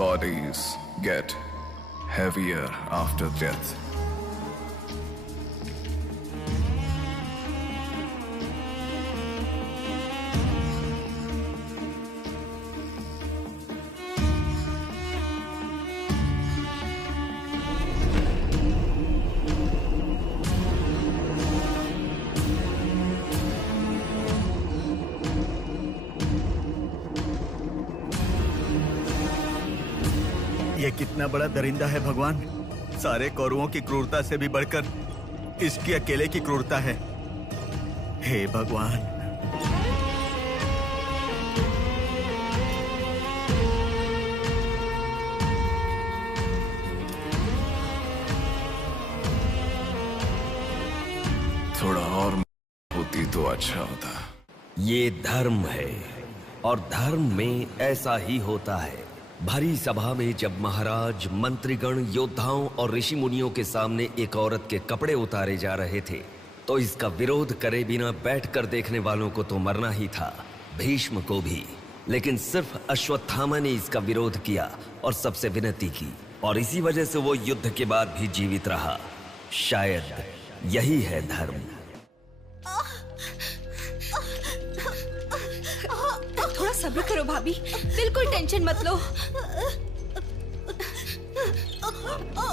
Bodies get heavier after death. ये कितना बड़ा दरिंदा है भगवान। सारे कौरवों की क्रूरता से भी बढ़कर इसकी अकेले की क्रूरता है। हे भगवान। थोड़ा और होती तो अच्छा होता। ये धर्म है और धर्म में ऐसा ही होता है। भरी सभा में जब महाराज, मंत्रीगण, योद्धाओं और ऋषि मुनियों के सामने एक औरत के कपड़े उतारे जा रहे थे तो इसका विरोध करे बिना बैठकर देखने वालों को तो मरना ही था, भीष्म को भी। लेकिन सिर्फ अश्वत्थामा ने इसका विरोध किया और सबसे विनती की, और इसी वजह से वो युद्ध के बाद भी जीवित रहा। शायद यही है धर्म। थोड़ा सब्र करो भाभी, बिल्कुल टेंशन मत लो।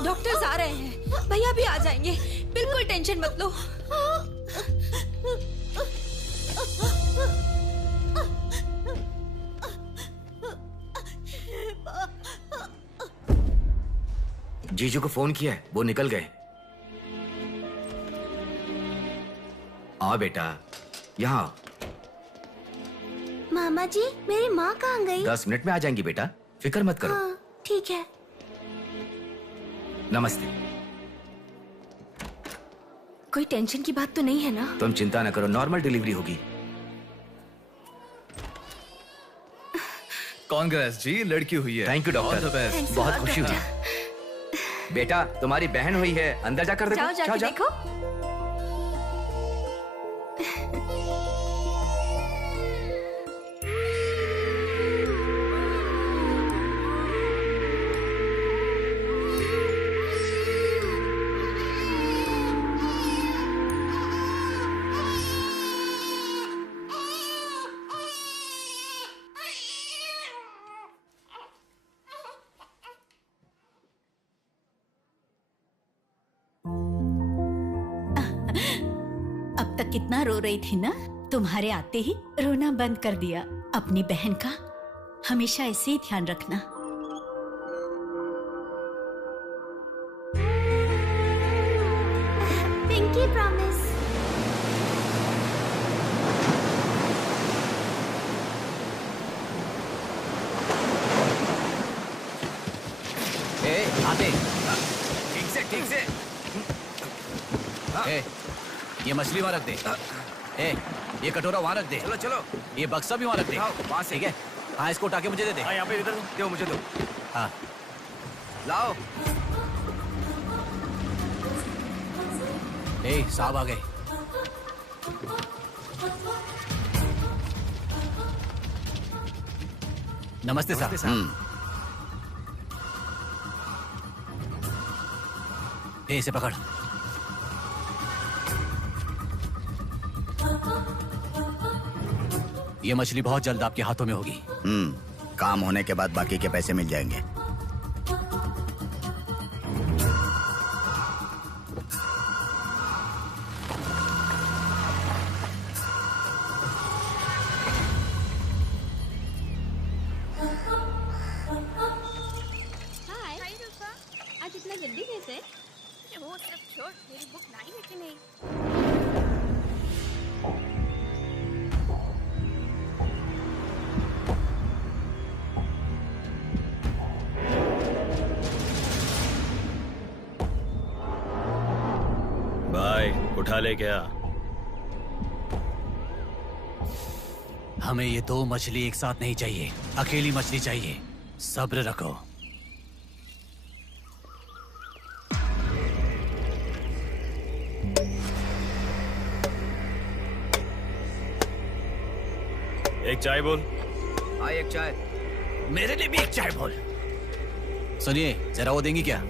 डॉक्टर्स आ रहे हैं, भैया भी आ जाएंगे, बिल्कुल टेंशन मत लो। जीजू को फोन किया है, वो निकल गए। आओ बेटा, यहाँ आओ। मामा जी, मेरी माँ कहाँ गई? 10 मिनट में आ जाएंगी बेटा, फिक्र मत करो। हाँ, ठीक है। नमस्ते। कोई टेंशन की बात तो नहीं है ना? तुम चिंता न करो, नॉर्मल डिलीवरी होगी। कांग्रेस जी, लड़की हुई है। थैंक यू डॉक्टर, बहुत खुशी हुई। बेटा, तुम्हारी बहन हुई है, अंदर जाकर देखो। जाओ देखो। तक कितना रो रही थी ना, तुम्हारे आते ही रोना बंद कर दिया। अपनी बहन का हमेशा ऐसे ही ध्यान रखना। पिंकी प्रॉमिस। आते ठीक से। ये मछली वहाँ रख दे। ये कटोरा वहाँ रख दे। चलो। ये बक्सा भी वहाँ रख दे। वहाँ से। ठीक है। हाँ, इसको उठा के मुझे दे दे। यहाँ पे इधर दो, मुझे दो। हाँ, लाओ। साहब आ गए। नमस्ते साहब। इसे पकड़। ये मछली बहुत जल्द आपके हाथों में होगी। काम होने के बाद बाकी के पैसे मिल जाएंगे। आज इतना जल्दी कैसे? वो सब छोड़, मेरी बुक लाई है कि नहीं? भाई उठा ले क्या? हमें ये 2 मछली एक साथ नहीं चाहिए, अकेली मछली चाहिए। सब्र रखो। एक चाय बोल। हाँ, एक चाय। मेरे लिए भी एक चाय बोल। सुनिए, जरा वो देंगी क्या?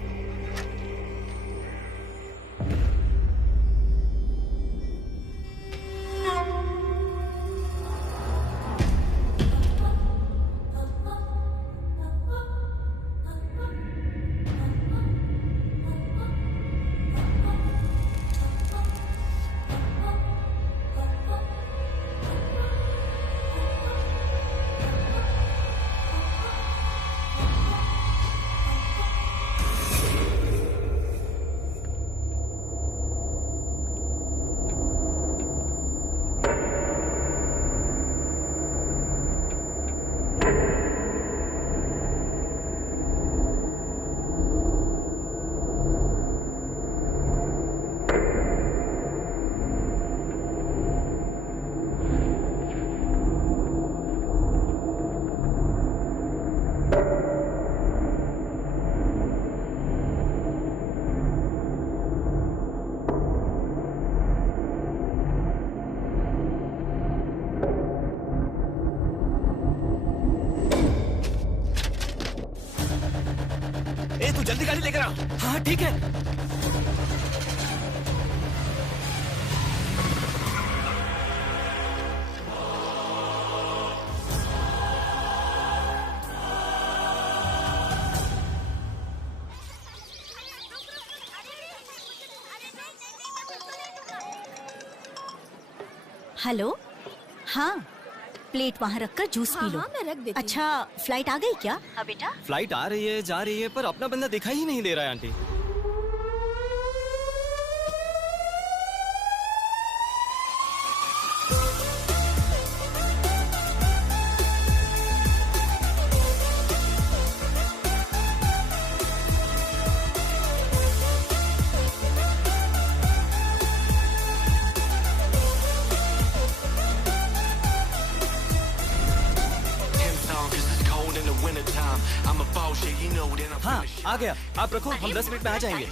तू जल्दी गाड़ी लेकर आ। हाँ ठीक है। हेलो, हाँ, प्लेट वहाँ रखकर जूस पी लो। हाँ, मैं रख देती अच्छा, फ्लाइट आ गई क्या? हाँ बेटा। फ्लाइट आ रही है, जा रही है, पर अपना बंदा दिखाई ही नहीं दे रहा है आंटी। हाँ, आ गया। आप रखो, हम 10 मिनट में आ जाएंगे।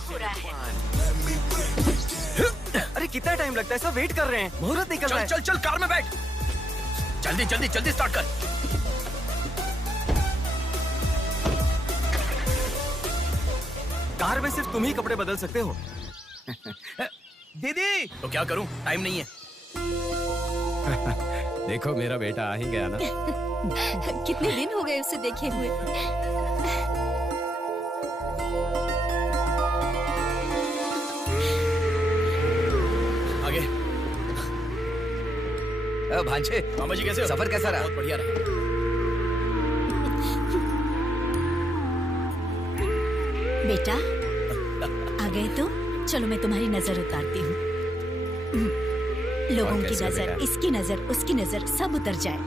अरे कितना टाइम लगता है, सब वेट कर रहे हैं, मुहूर्त निकल रहा है। चल चल कार में बैठ। जल्दी जल्दी जल्दी स्टार्ट कर। कार में सिर्फ तुम ही कपड़े बदल सकते हो। दीदी, तो क्या करूं? टाइम नहीं है। देखो मेरा बेटा आ ही गया ना। कितने दिन हो गए उसे देखे हुए। आगे। भांजे, मामा जी कैसे हो? सफर कैसा रहा? बहुत बढ़िया रहा। बेटा, आ गए तो चलो मैं तुम्हारी नजर उतारती हूँ। लोगों की नजर, इसकी नजर, उसकी नजर, सब उतर जाए।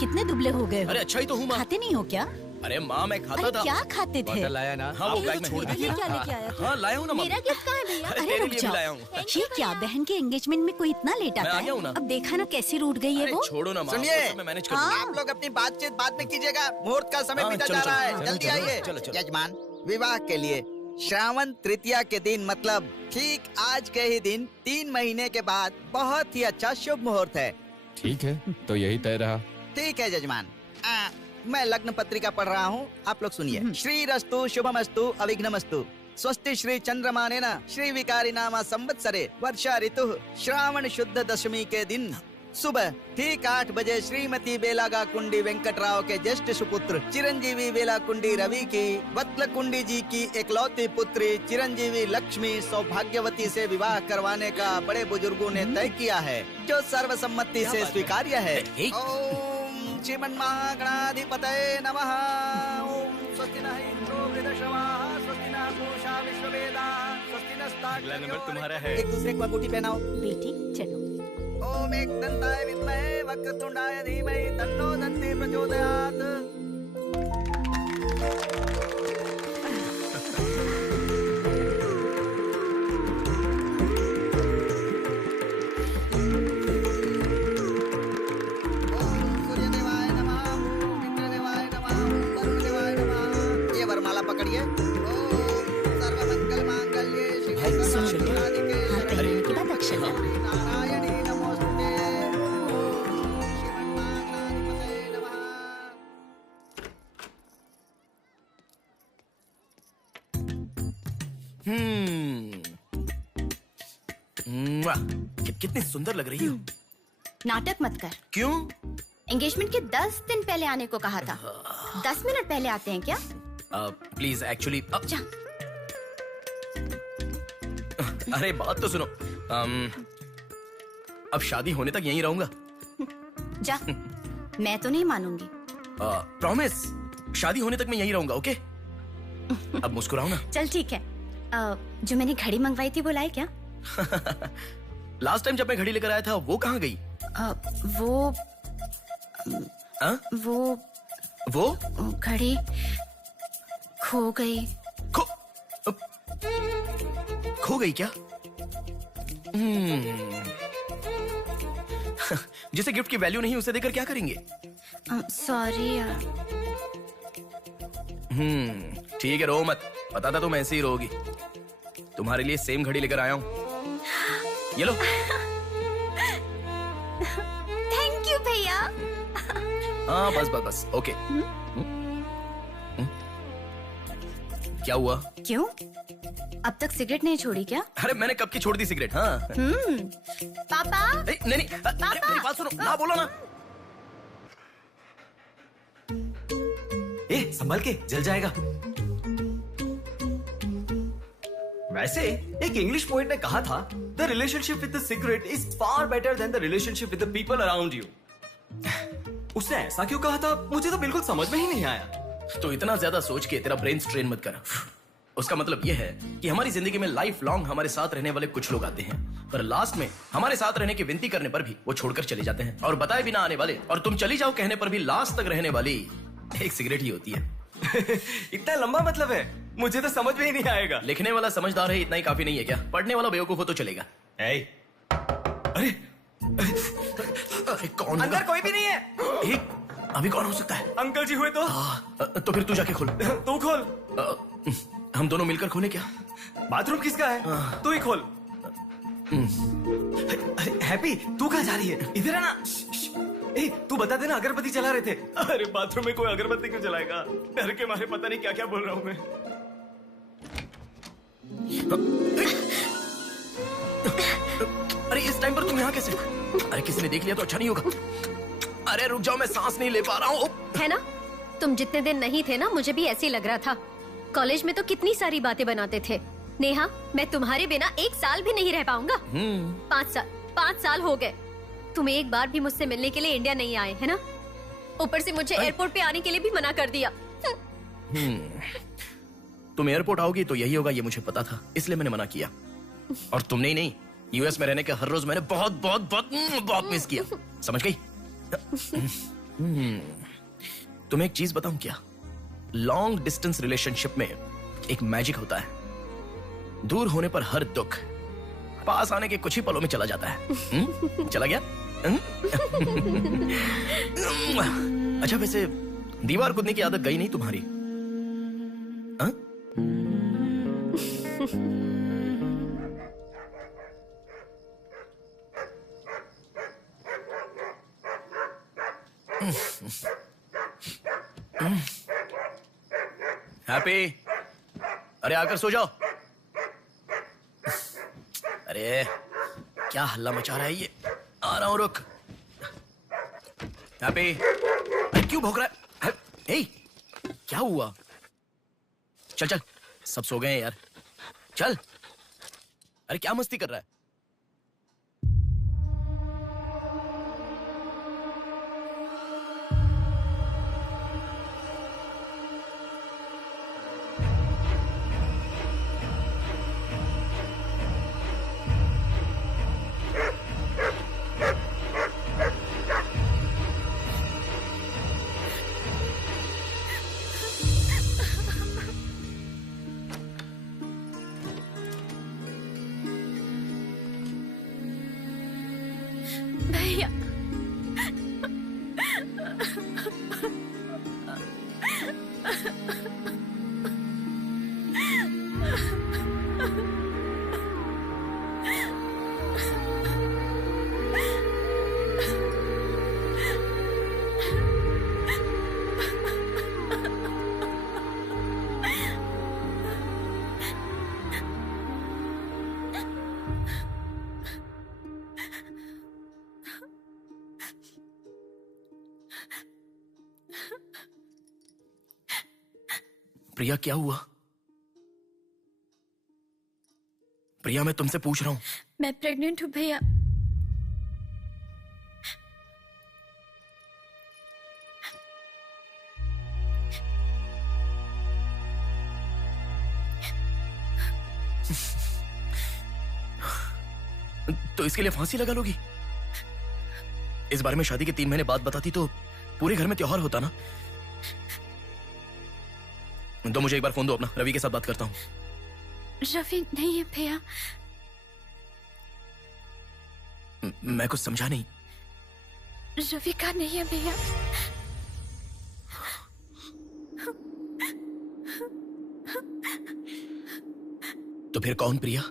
कितने दुबले हो गए हो? अरे अच्छा ही तो हूँ माँ। खाते नहीं हो क्या? अरे माँ, मैं खाता अरे था। क्या खाते थे? बॉटल लाया ना? हाँ, वो बैग में छोड़ दीजिए, क्या लेके आया तू? हाँ, लाया हूँ ना माँ। मेरा गिफ्ट कहाँ है भैया? अरे अरे तेरे रुक लिए भी जाओ। लाया हूँ। ये क्या, बहन के एंगेजमेंट में कोई इतना लेट मैं आता आ है? गया हूँ ना। अब देखा ना कैसे रूठ गई है अरे वो। छोड़ो ना माँ, सुनिए, वो सब मैं मैनेज कर हाँ। लूंगा। आप लोग अपनी बातचीत बाद में कीजिएगा, मुहूर्त का समय हाँ, बीता चलो, जा रहा चलो, है। चलो, जल्दी चलो, आइए। चलो, चलो। यजमान, विवाह के लिए श्रावण तृतीया के दिन, मतलब ठीक आज के ही दिन 3 महीने के बाद बहुत ही अच्छा शुभ मुहूर्त है। ठीक है, तो यही तय रहा। ठीक है यजमान। मैं लग्न पत्रिका पढ़ रहा हूँ, आप लोग सुनिए। श्रीरस्तु शुभमस्तु अविघ्नमस्तु स्वस्ति श्री चंद्रमानेन श्री विकारी नामा संवत्सरे वर्षा ऋतु श्रावण शुद्ध दशमी के दिन सुबह ठीक 8 बजे श्रीमती बेलागा कुंडी वेंकटराव के ज्येष्ठ सुपुत्र चिरंजीवी बेला कुंडी रवि की वत्ल कुंडी जी की एकलौती पुत्री चिरंजीवी लक्ष्मी सौभाग्यवती से विवाह करवाने का बड़े बुजुर्गों ने तय किया है, जो सर्वसम्मति से स्वीकार्य है। ओम श्रीमन्महागणाधिपतये नमः। ओम स्वस्ति नः इंद्रो वृद्धश्रवाः स्वस्ति नः पूषा विश्ववेदाः स्वस्ति अगला नंबर तुम्हारा है। एक दूसरे को अंगूठी पहनाओ। बेटी चलो। ओम एक दंताय विद्महे वक्रतुंडाय धीमहि तन्नो दन्ति प्रचोदयात्। ओम सूर्यदेवाय नमः, ओम इंद्रदेवाय नमः, ओम वरुणदेवाय नमः। ये वरमाला पकड़िए। ओम सर्वमंगल मांगल्ये शिवे सर्वार्थसाधिके हाथ पहनने के बाद अक्षर लगाना। नारायणी नमोस्तुते। ओम श्रीमन्महागणाधिपतये नमः। कितनी सुंदर लग रही हो। नाटक मत कर। क्यों? एंगेजमेंट के 10 दिन पहले आने को कहा था। 10 मिनट पहले आते हैं क्या? प्लीज एक्चुअली जा। अरे बात तो सुनो। अब शादी होने तक यहीं रहूंगा। जा। मैं तो नहीं मानूंगी। प्रॉमिस, शादी होने तक मैं यहीं रहूंगा। ओके? अब मुस्कुराओ ना। चल ठीक है। जो मैंने घड़ी मंगवाई थी वो लाए क्या? लास्ट टाइम जब मैं घड़ी लेकर आया था वो कहाँ गई? वो घड़ी खो गई। खो गई क्या? जिसे गिफ्ट की वैल्यू नहीं उसे देकर क्या करेंगे? सॉरी यार। ठीक है, रो मत। पता था तुम ऐसे ही रोगी। तुम्हारे लिए सेम घड़ी लेकर आया हूँ। ये लो। थैंक यू भैया। हाँ बस ओके। क्या हुआ? क्यों? अब तक सिगरेट नहीं छोड़ी क्या? अरे मैंने कब की छोड़ दी सिगरेट। हाँ। पापा। नहीं मेरी बात सुनो ना, बोलो ना। संभल के, जल जाएगा। वैसे एक इंग्लिश पोएट ने कहा था, the relationship with the cigarette is far better than the relationship with the people around you. उसने ऐसा क्यों कहा था, मुझे तो बिल्कुल समझ में ही नहीं आया। तो इतना ज्यादा सोच के तेरा ब्रेन स्ट्रेन मत कर। उसका मतलब यह है कि हमारी जिंदगी में लाइफ लॉन्ग हमारे साथ रहने वाले कुछ लोग आते हैं, पर लास्ट में हमारे साथ रहने की विनती करने पर भी वो छोड़कर चले जाते हैं, और बताए बिना आने वाले और तुम चली जाओ कहने पर भी लास्ट तक रहने वाली एक सिगरेट ही होती है। इतना लंबा मतलब है, मुझे तो समझ में ही नहीं आएगा। लिखने वाला समझदार है इतना ही काफी नहीं है क्या? पढ़ने वाला बेवकूफ हो तो चलेगा। अरे कौन? अंदर कोई भी नहीं है। अभी कौन हो सकता है? अंकल जी हुए तो? तो फिर तू जाके खोल। तू खोल। हम दोनों मिलकर खोले क्या? बाथरूम किसका है? तू ही खोल। हैप्पी, तू कहाँ जा रही है? इधर है ना। तू बता देना, अगरबत्ती जला रहे थे। अरे बाथरूम में कोई अगरबत्ती क्यों जलाएगा? डर के मारे पता नहीं क्या क्या बोल रहा हूँ मैं। अरे इस टाइम पर तुम यहाँ कैसे? अरे किसी ने देख लिया तो अच्छा नहीं होगा। अरे रुक जाओ, मैं सांस नहीं ले पा रहा हूँ। है ना, तुम जितने दिन नहीं थे ना, मुझे भी ऐसे ही लग रहा था। कॉलेज में तो कितनी सारी बातें बनाते थे। नेहा, मैं तुम्हारे बिना 1 साल भी नहीं रह पाऊंगा। 5 साल हो गए। तुम एक बार भी मुझसे मिलने के लिए इंडिया नहीं आए, है ना? ऊपर से मुझे एयरपोर्ट पे आने के लिए भी मना कर दिया। तुम एयरपोर्ट आओगी तो यही होगा, ये मुझे पता था, इसलिए मैंने मना किया। और तुमने ही नहीं, यूएस में रहने के हर रोज मैंने बहुत बहुत बहुत बहुत मिस किया। समझ गई? तुम्हें एक चीज बताऊं क्या? लॉन्ग डिस्टेंस रिलेशनशिप में एक मैजिक होता है। दूर होने पर हर दुख पास आने के कुछ ही पलों में चला जाता है। चला गया? अच्छा वैसे दीवार कूदने की आदत गई नहीं तुम्हारी? हैप्पी, अरे आकर सो जाओ। अरे क्या हल्ला मचा रहा है ये? आ रहा हूं, रुक। हैप्पी, अरे क्यों भौंक रहा है? हे, क्या हुआ? चल चल, सब सो गए हैं यार, चल। अरे क्या मस्ती कर रहा है? भैया, प्रिया क्या हुआ? प्रिया मैं तुमसे पूछ रहा हूं। मैं प्रेग्नेंट हूँ भैया। तो इसके लिए फांसी लगा लोगी? इस बारे में शादी के 3 महीने बाद बताती तो पूरे घर में त्योहार होता ना। तो मुझे एक बार फोन दो अपना, रवि के साथ बात करता हूँ। रवि नहीं है भैया। मैं कुछ समझा नहीं। रवि का नहीं है भैया। तो फिर कौन प्रिया?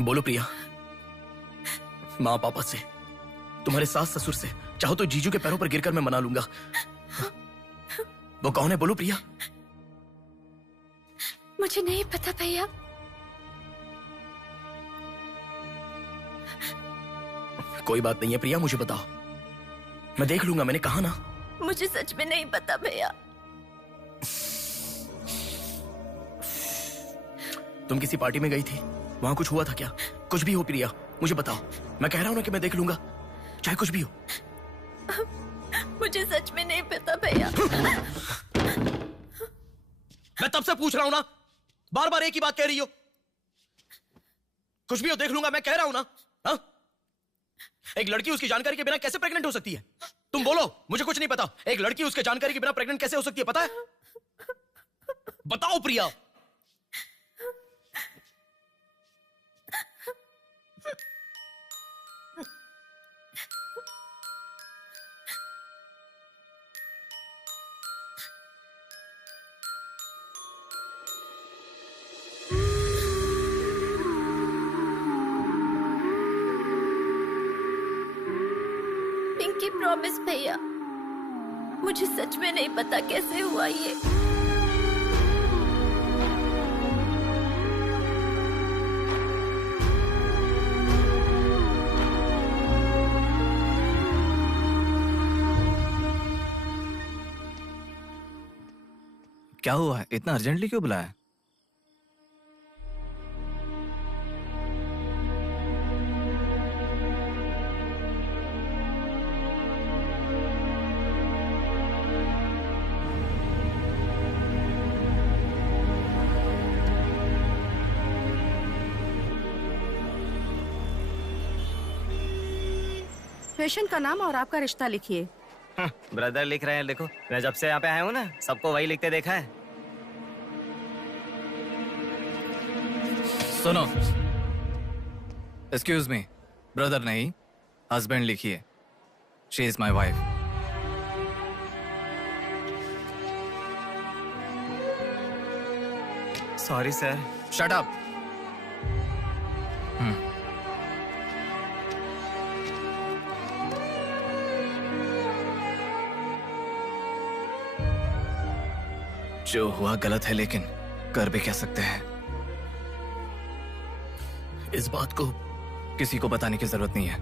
बोलो प्रिया। माँ पापा से, तुम्हारे सास ससुर से, चाहो तो जीजू के पैरों पर गिरकर मैं मना लूंगा। वो कौन है बोलो प्रिया। मुझे नहीं पता भैया। कोई बात नहीं है प्रिया, मुझे बताओ, मैं देख लूंगा, मैंने कहा ना। मुझे सच में नहीं पता भैया। तुम किसी पार्टी में गई थी, वहां कुछ हुआ था क्या? कुछ भी हो प्रिया, मुझे बताओ। मैं कह रहा हूं ना कि मैं देख लूंगा, चाहे कुछ भी हो। मुझे सच में नहीं पता भैया। मैं तब से पूछ रहा हूं ना, बार बार एक ही बात कह रही हो। कुछ भी हो देख लूंगा, मैं कह रहा हूं ना। हा? एक लड़की उसकी जानकारी के बिना कैसे प्रेग्नेंट हो सकती है? तुम बोलो, मुझे कुछ नहीं पता। एक लड़की उसके जानकारी के बिना प्रेग्नेंट कैसे हो सकती है, पता है? बताओ प्रिया। पिंकी प्रॉमिस भैया, मुझे सच में नहीं पता कैसे हुआ ये। क्या हुआ है? इतना अर्जेंटली क्यों बुलाया? पेशेंट का नाम और आपका रिश्ता लिखिए। ब्रदर लिख रहे हैं, देखो। मैं जब से यहाँ पे आया हूँ ना, सबको वही लिखते देखा है। सुनो, एक्सक्यूज मी, ब्रदर नहीं, हस्बैंड लिखिए। She is my wife. Sorry sir. Shut up. जो हुआ गलत है, लेकिन कर भी क्या सकते हैं। इस बात को किसी को बताने की जरूरत नहीं है।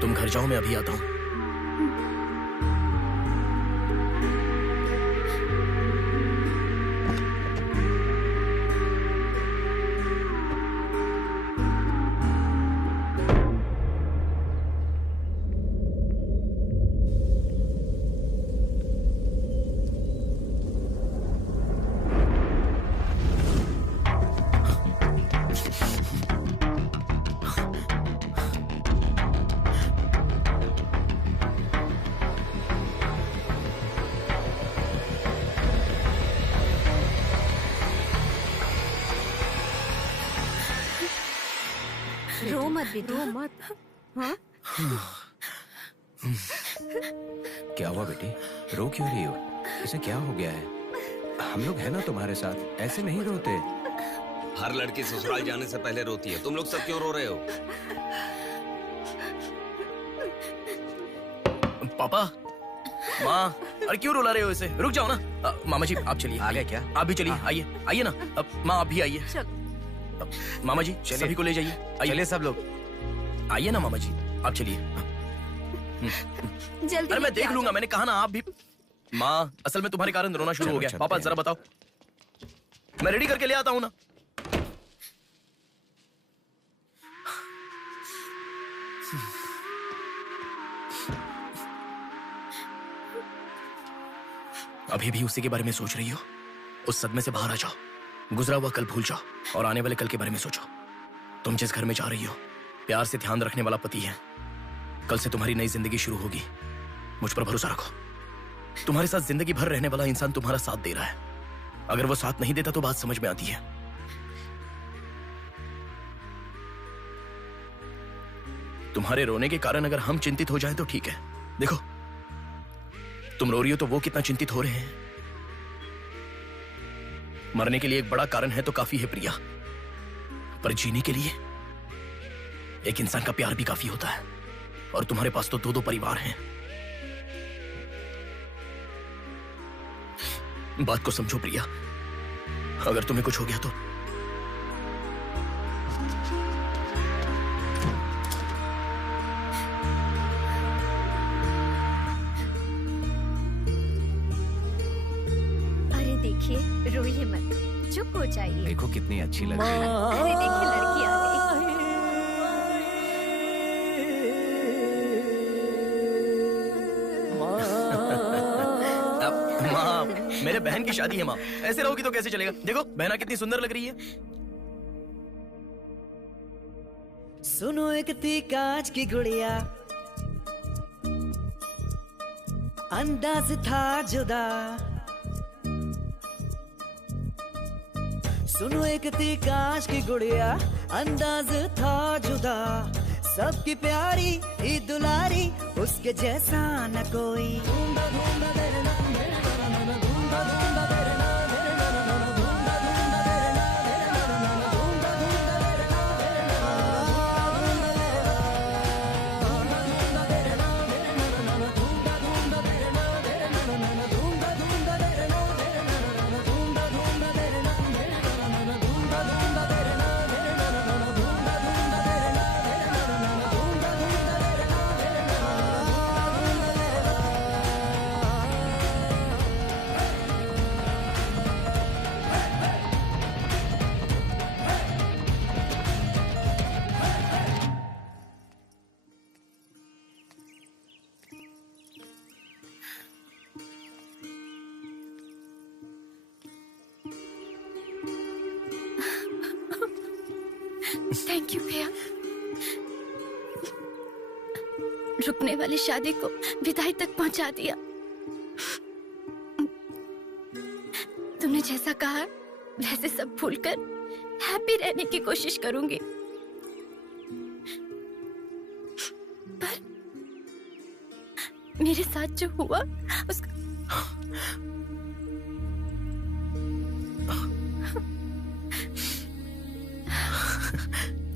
तुम घर जाओ, मैं अभी आता हूं। रो मत बेटा, रो मत। हाँ? क्या हुआ बेटी? रो क्यों रही हो? इसे क्या हो गया है? हम लोग हैं ना तुम्हारे साथ, ऐसे नहीं रोते। हर लड़की ससुराल जाने से पहले रोती है, तुम लोग सब क्यों रो रहे हो? पापा, माँ, अरे क्यों रुला रहे हो इसे? रुक जाओ ना। मामा जी आप चलिए। आ गए क्या? आप भी चलिए, आइए आइए ना। माँ आप भी आइए। मामा जी सभी को ले जाइए। चलिए सब लोग आइए ना मामा जी, आप चलिए। जल्दी। अरे मैं देख लूंगा, मैंने कहा ना आप भी। माँ असल में तुम्हारे कारण रोना शुरू हो गया। पापा जरा बताओ, मैं रेडी करके ले आता हूँ ना। अभी भी उसी के बारे में सोच रही हो? उस सदमे से बाहर आ जाओ, गुजरा हुआ कल भूल जाओ और आने वाले कल के बारे में सोचो। तुम जिस घर में जा रही हो, प्यार से ध्यान रखने वाला पति है। कल से तुम्हारी नई जिंदगी शुरू होगी। मुझ पर भरोसा रखो। तुम्हारे साथ जिंदगी भर रहने वाला इंसान तुम्हारा साथ दे रहा है। अगर वो साथ नहीं देता तो बात समझ में आती है। तुम्हारे रोने के कारण अगर हम चिंतित हो जाए तो ठीक है। देखो तुम रो रही हो तो वो कितना चिंतित हो रहे हैं। मरने के लिए एक बड़ा कारण है तो काफी है प्रिया, पर जीने के लिए एक इंसान का प्यार भी काफी होता है। और तुम्हारे पास तो 2-2 परिवार हैं। बात को समझो प्रिया, अगर तुम्हें कुछ हो गया तो अरे देखिए, रोइए मत, चुप हो जाइए। देखो कितनी अच्छी लग रही है। अरे देखिए लड़की आ गई। माँ, मेरे बहन की शादी है माँ, ऐसे रहोगी तो कैसे चलेगा? देखो बहना कितनी सुंदर लग रही है। सुनो एक थी कांच की गुड़िया, अंदाज था जुदा। सुनो एक थी कांच की गुड़िया, अंदाज था जुदा। सबकी प्यारी ही दुलारी, उसके जैसा न कोई। थैंक यू भैया, रुकने वाली शादी को विदाई तक पहुंचा दिया। तुमने जैसा कहा वैसे सब भूलकर हैप्पी रहने की कोशिश करूंगी। पर मेरे साथ जो हुआ उसका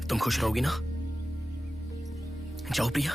तुम खुश रहोगी ना? जाओ प्रिया।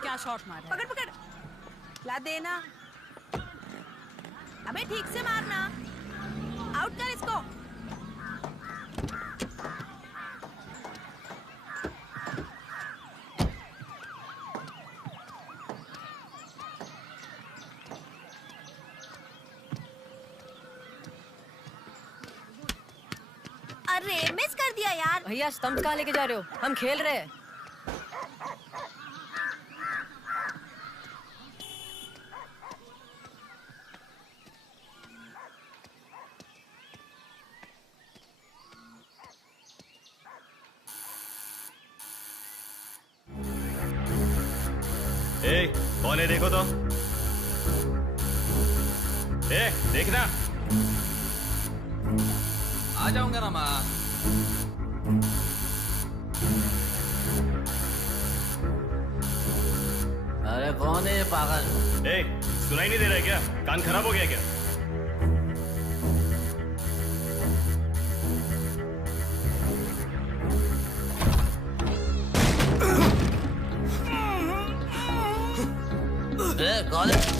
क्या शॉट मारा? पकड़ पकड़, ला देना। अबे ठीक से मारना, आउट कर इसको। अरे मिस कर दिया यार। भैया स्टंप कहाँ लेके जा रहे हो? हम खेल रहे हैं। ए, कौन है देखो तो। ए, देखना। आ जाऊंगा ना माँ। अरे कौन है ये पागल? ए, सुनाई नहीं दे रहा है क्या? कान खराब हो गया क्या? कौन है?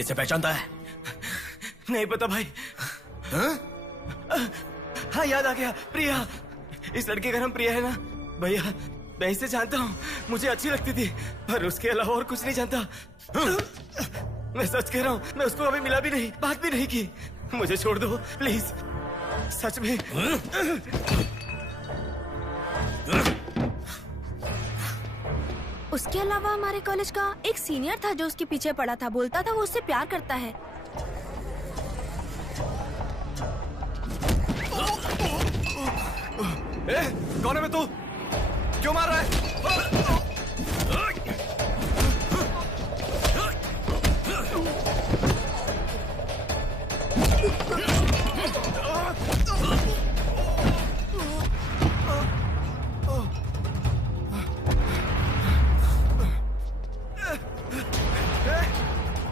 इसे पहचानता है? नहीं पता भाई। हाँ याद आ गया, प्रिया। इस लड़के का नाम प्रिया है ना भैया? मैं इसे जानता हूँ, मुझे अच्छी लगती थी, पर उसके अलावा और कुछ नहीं जानता। मैं सच कह रहा हूँ, मैं उसको अभी मिला भी नहीं, बात भी नहीं की। मुझे छोड़ दो प्लीज, सच में। उसके अलावा हमारे कॉलेज का एक सीनियर था जो उसके पीछे पड़ा था, बोलता था वो उससे प्यार करता है। कौन है मैं? तू क्यों मार रहा है?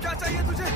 क्या चाहिए तुझे?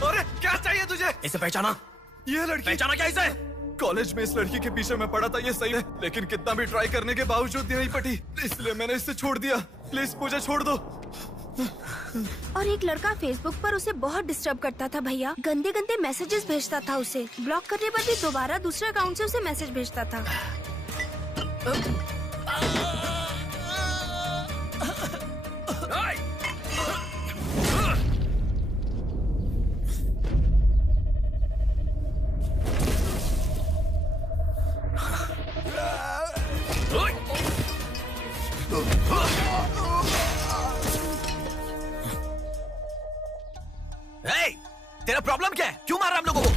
अरे क्या चाहिए तुझे? इसे पहचाना? ये लड़की पहचाना क्या इसे? कॉलेज में इस लड़की के पीछे मैं पड़ा था, ये सही है, लेकिन कितना भी ट्राई करने के बावजूद नहीं पटी, इसलिए मैंने इसे छोड़ दिया। प्लीज मुझे छोड़ दो। और एक लड़का फेसबुक पर उसे बहुत डिस्टर्ब करता था भैया, गंदे गंदे मैसेजेस भेजता था उसे। ब्लॉक करने पर भी दोबारा दूसरे अकाउंट से उसे मैसेज भेजता था। तेरा प्रॉब्लम क्या है? क्यों मार रहा है हम लोगों को?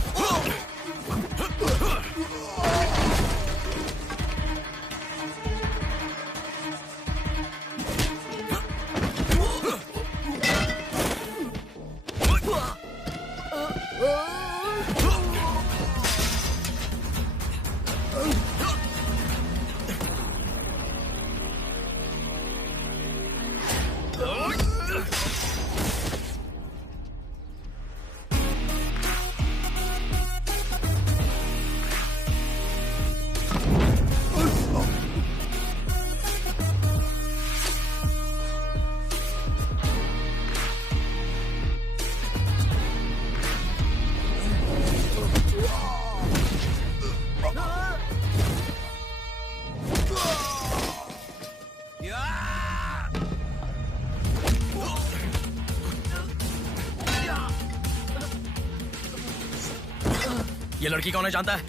ये लड़की कौन है जानता है?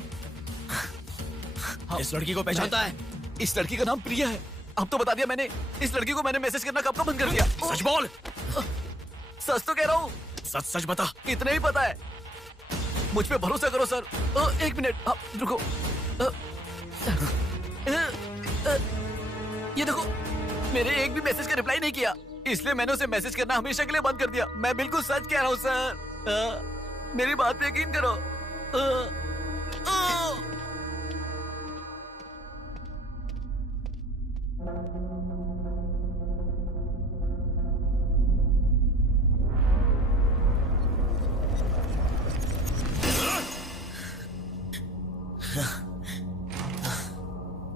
इस लड़की को पहचानता है? इस लड़की का नाम प्रिया है। अब तो बता दिया मैंने। इस लड़की को मैंने मैसेज करना कब का बंद कर दिया। सच बोल। सच तो कह रहा हूँ। सच सच बता। इतना ही पता है। मुझ पे भरोसा करो सर। एक मिनट रुको। ये देखो, मेरे एक भी मैसेज का रिप्लाई नहीं किया, इसलिए मैंने उसे मैसेज करना हमेशा के लिए बंद कर दिया। मैं बिल्कुल सच कह रहा हूँ सर। मेरी बात पे यकीन करो।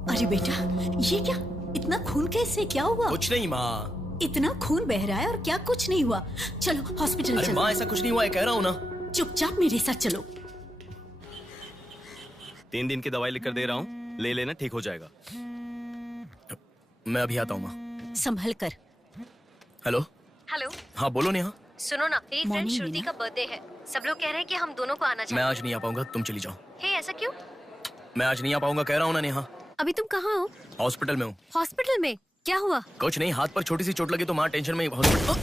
अरे बेटा, ये क्या? इतना खून कैसे? क्या हुआ? कुछ नहीं माँ। इतना खून बह रहा है और क्या कुछ नहीं हुआ? चलो हॉस्पिटल अरे चलो। माँ ऐसा कुछ नहीं हुआ है, कह रहा हूँ ना। चुपचाप मेरे साथ चलो। 3 दिन की दवाई लिख कर दे रहा हूँ, ले लेना, ठीक हो जाएगा। मैं अभी आता हूँ माँ। संभल कर। हेलो। हेलो। हाँ बोलो नेहा। सुनो ना, मेरी फ्रेंड श्रुति का बर्थडे है। सब लोग कह रहे हैं कि हम दोनों को आना चाहिए। मैं आज नहीं आ पाऊंगा, तुम चली जाओ। हे, ऐसा क्यों? मैं आज नहीं आ पाऊंगा, कह रहा हूँ ना नेहा। अभी तुम कहाँ हो? हॉस्पिटल में हूँ। हॉस्पिटल में? क्या हुआ? कुछ नहीं, हाथ पर छोटी सी चोट लगी तो माँ टेंशन में हॉस्पिटल।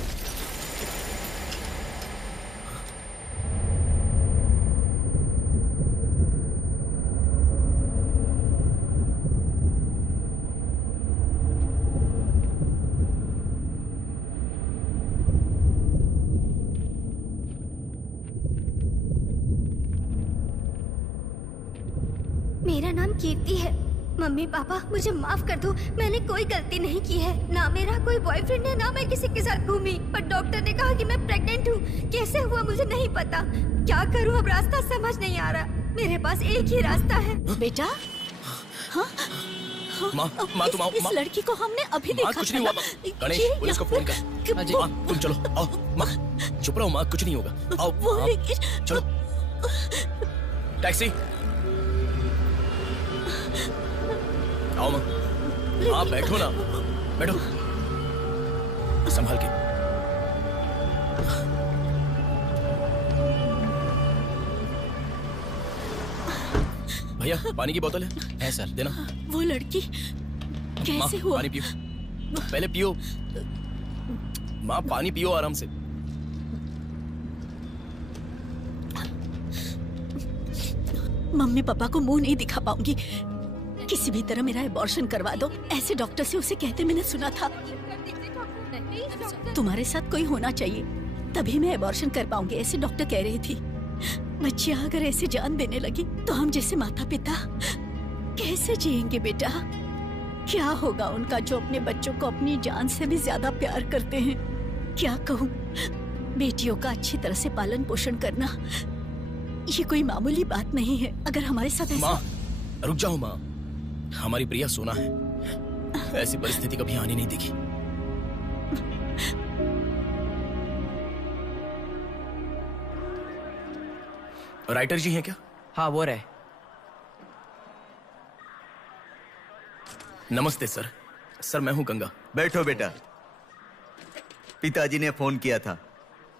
मेरा नाम कीर्ति है। मम्मी पापा मुझे माफ कर दो, मैंने कोई गलती नहीं की है। ना मेरा कोई बॉयफ्रेंड है, ना मैं किसी के साथ घूमी। पर डॉक्टर ने कहा कि मैं प्रेग्नेंट हूँ। कैसे हुआ मुझे नहीं पता। क्या करूँ अब, रास्ता समझ नहीं आ रहा। मेरे पास एक ही रास्ता है। बेटा, हाँ? माँ तुम आओ। इस लड़की को हमने अभी देखा। कुछ नहीं हुआ। गणेश, पुलिस को फोन कर। माँ तुम चलो, आओ। माँ चुप रहो माँ, कुछ नहीं होगा। आओ चलो। टैक्सी। आओ माँ। आप बैठो ना, बैठो। संभाल के। भैया पानी की बोतल है सर, देना। वो लड़की कैसे हुआ? पानी पियो, पहले पियो। माँ पानी पियो आराम से। मम्मी पापा को मुंह नहीं दिखा पाऊंगी। किसी भी तरह मेरा एबॉर्शन करवा दो, ऐसे डॉक्टर से उसे कहते मैंने सुना था। तुम्हारे साथ कोई होना चाहिए, तभी मैं एबॉर्शन कर पाऊंगी, ऐसे डॉक्टर कह रही थी। बच्चियां अगर ऐसे जान देने लगी तो हम जैसे माता पिता कैसे जिएंगे बेटा? क्या होगा उनका जो अपने बच्चों को अपनी जान से भी ज्यादा प्यार करते हैं? क्या कहूँ, बेटियों का अच्छी तरह से पालन पोषण करना ये कोई मामूली बात नहीं है। अगर हमारे साथ ऐसा... माँ रुक जाओ माँ, हमारी प्रिया सोना है, ऐसी परिस्थिति कभी आनी नहीं देखी। राइटर जी हैं क्या? हाँ वो रहे। नमस्ते सर। सर मैं हूँ गंगा। बैठो बेटा। पिताजी ने फोन किया था,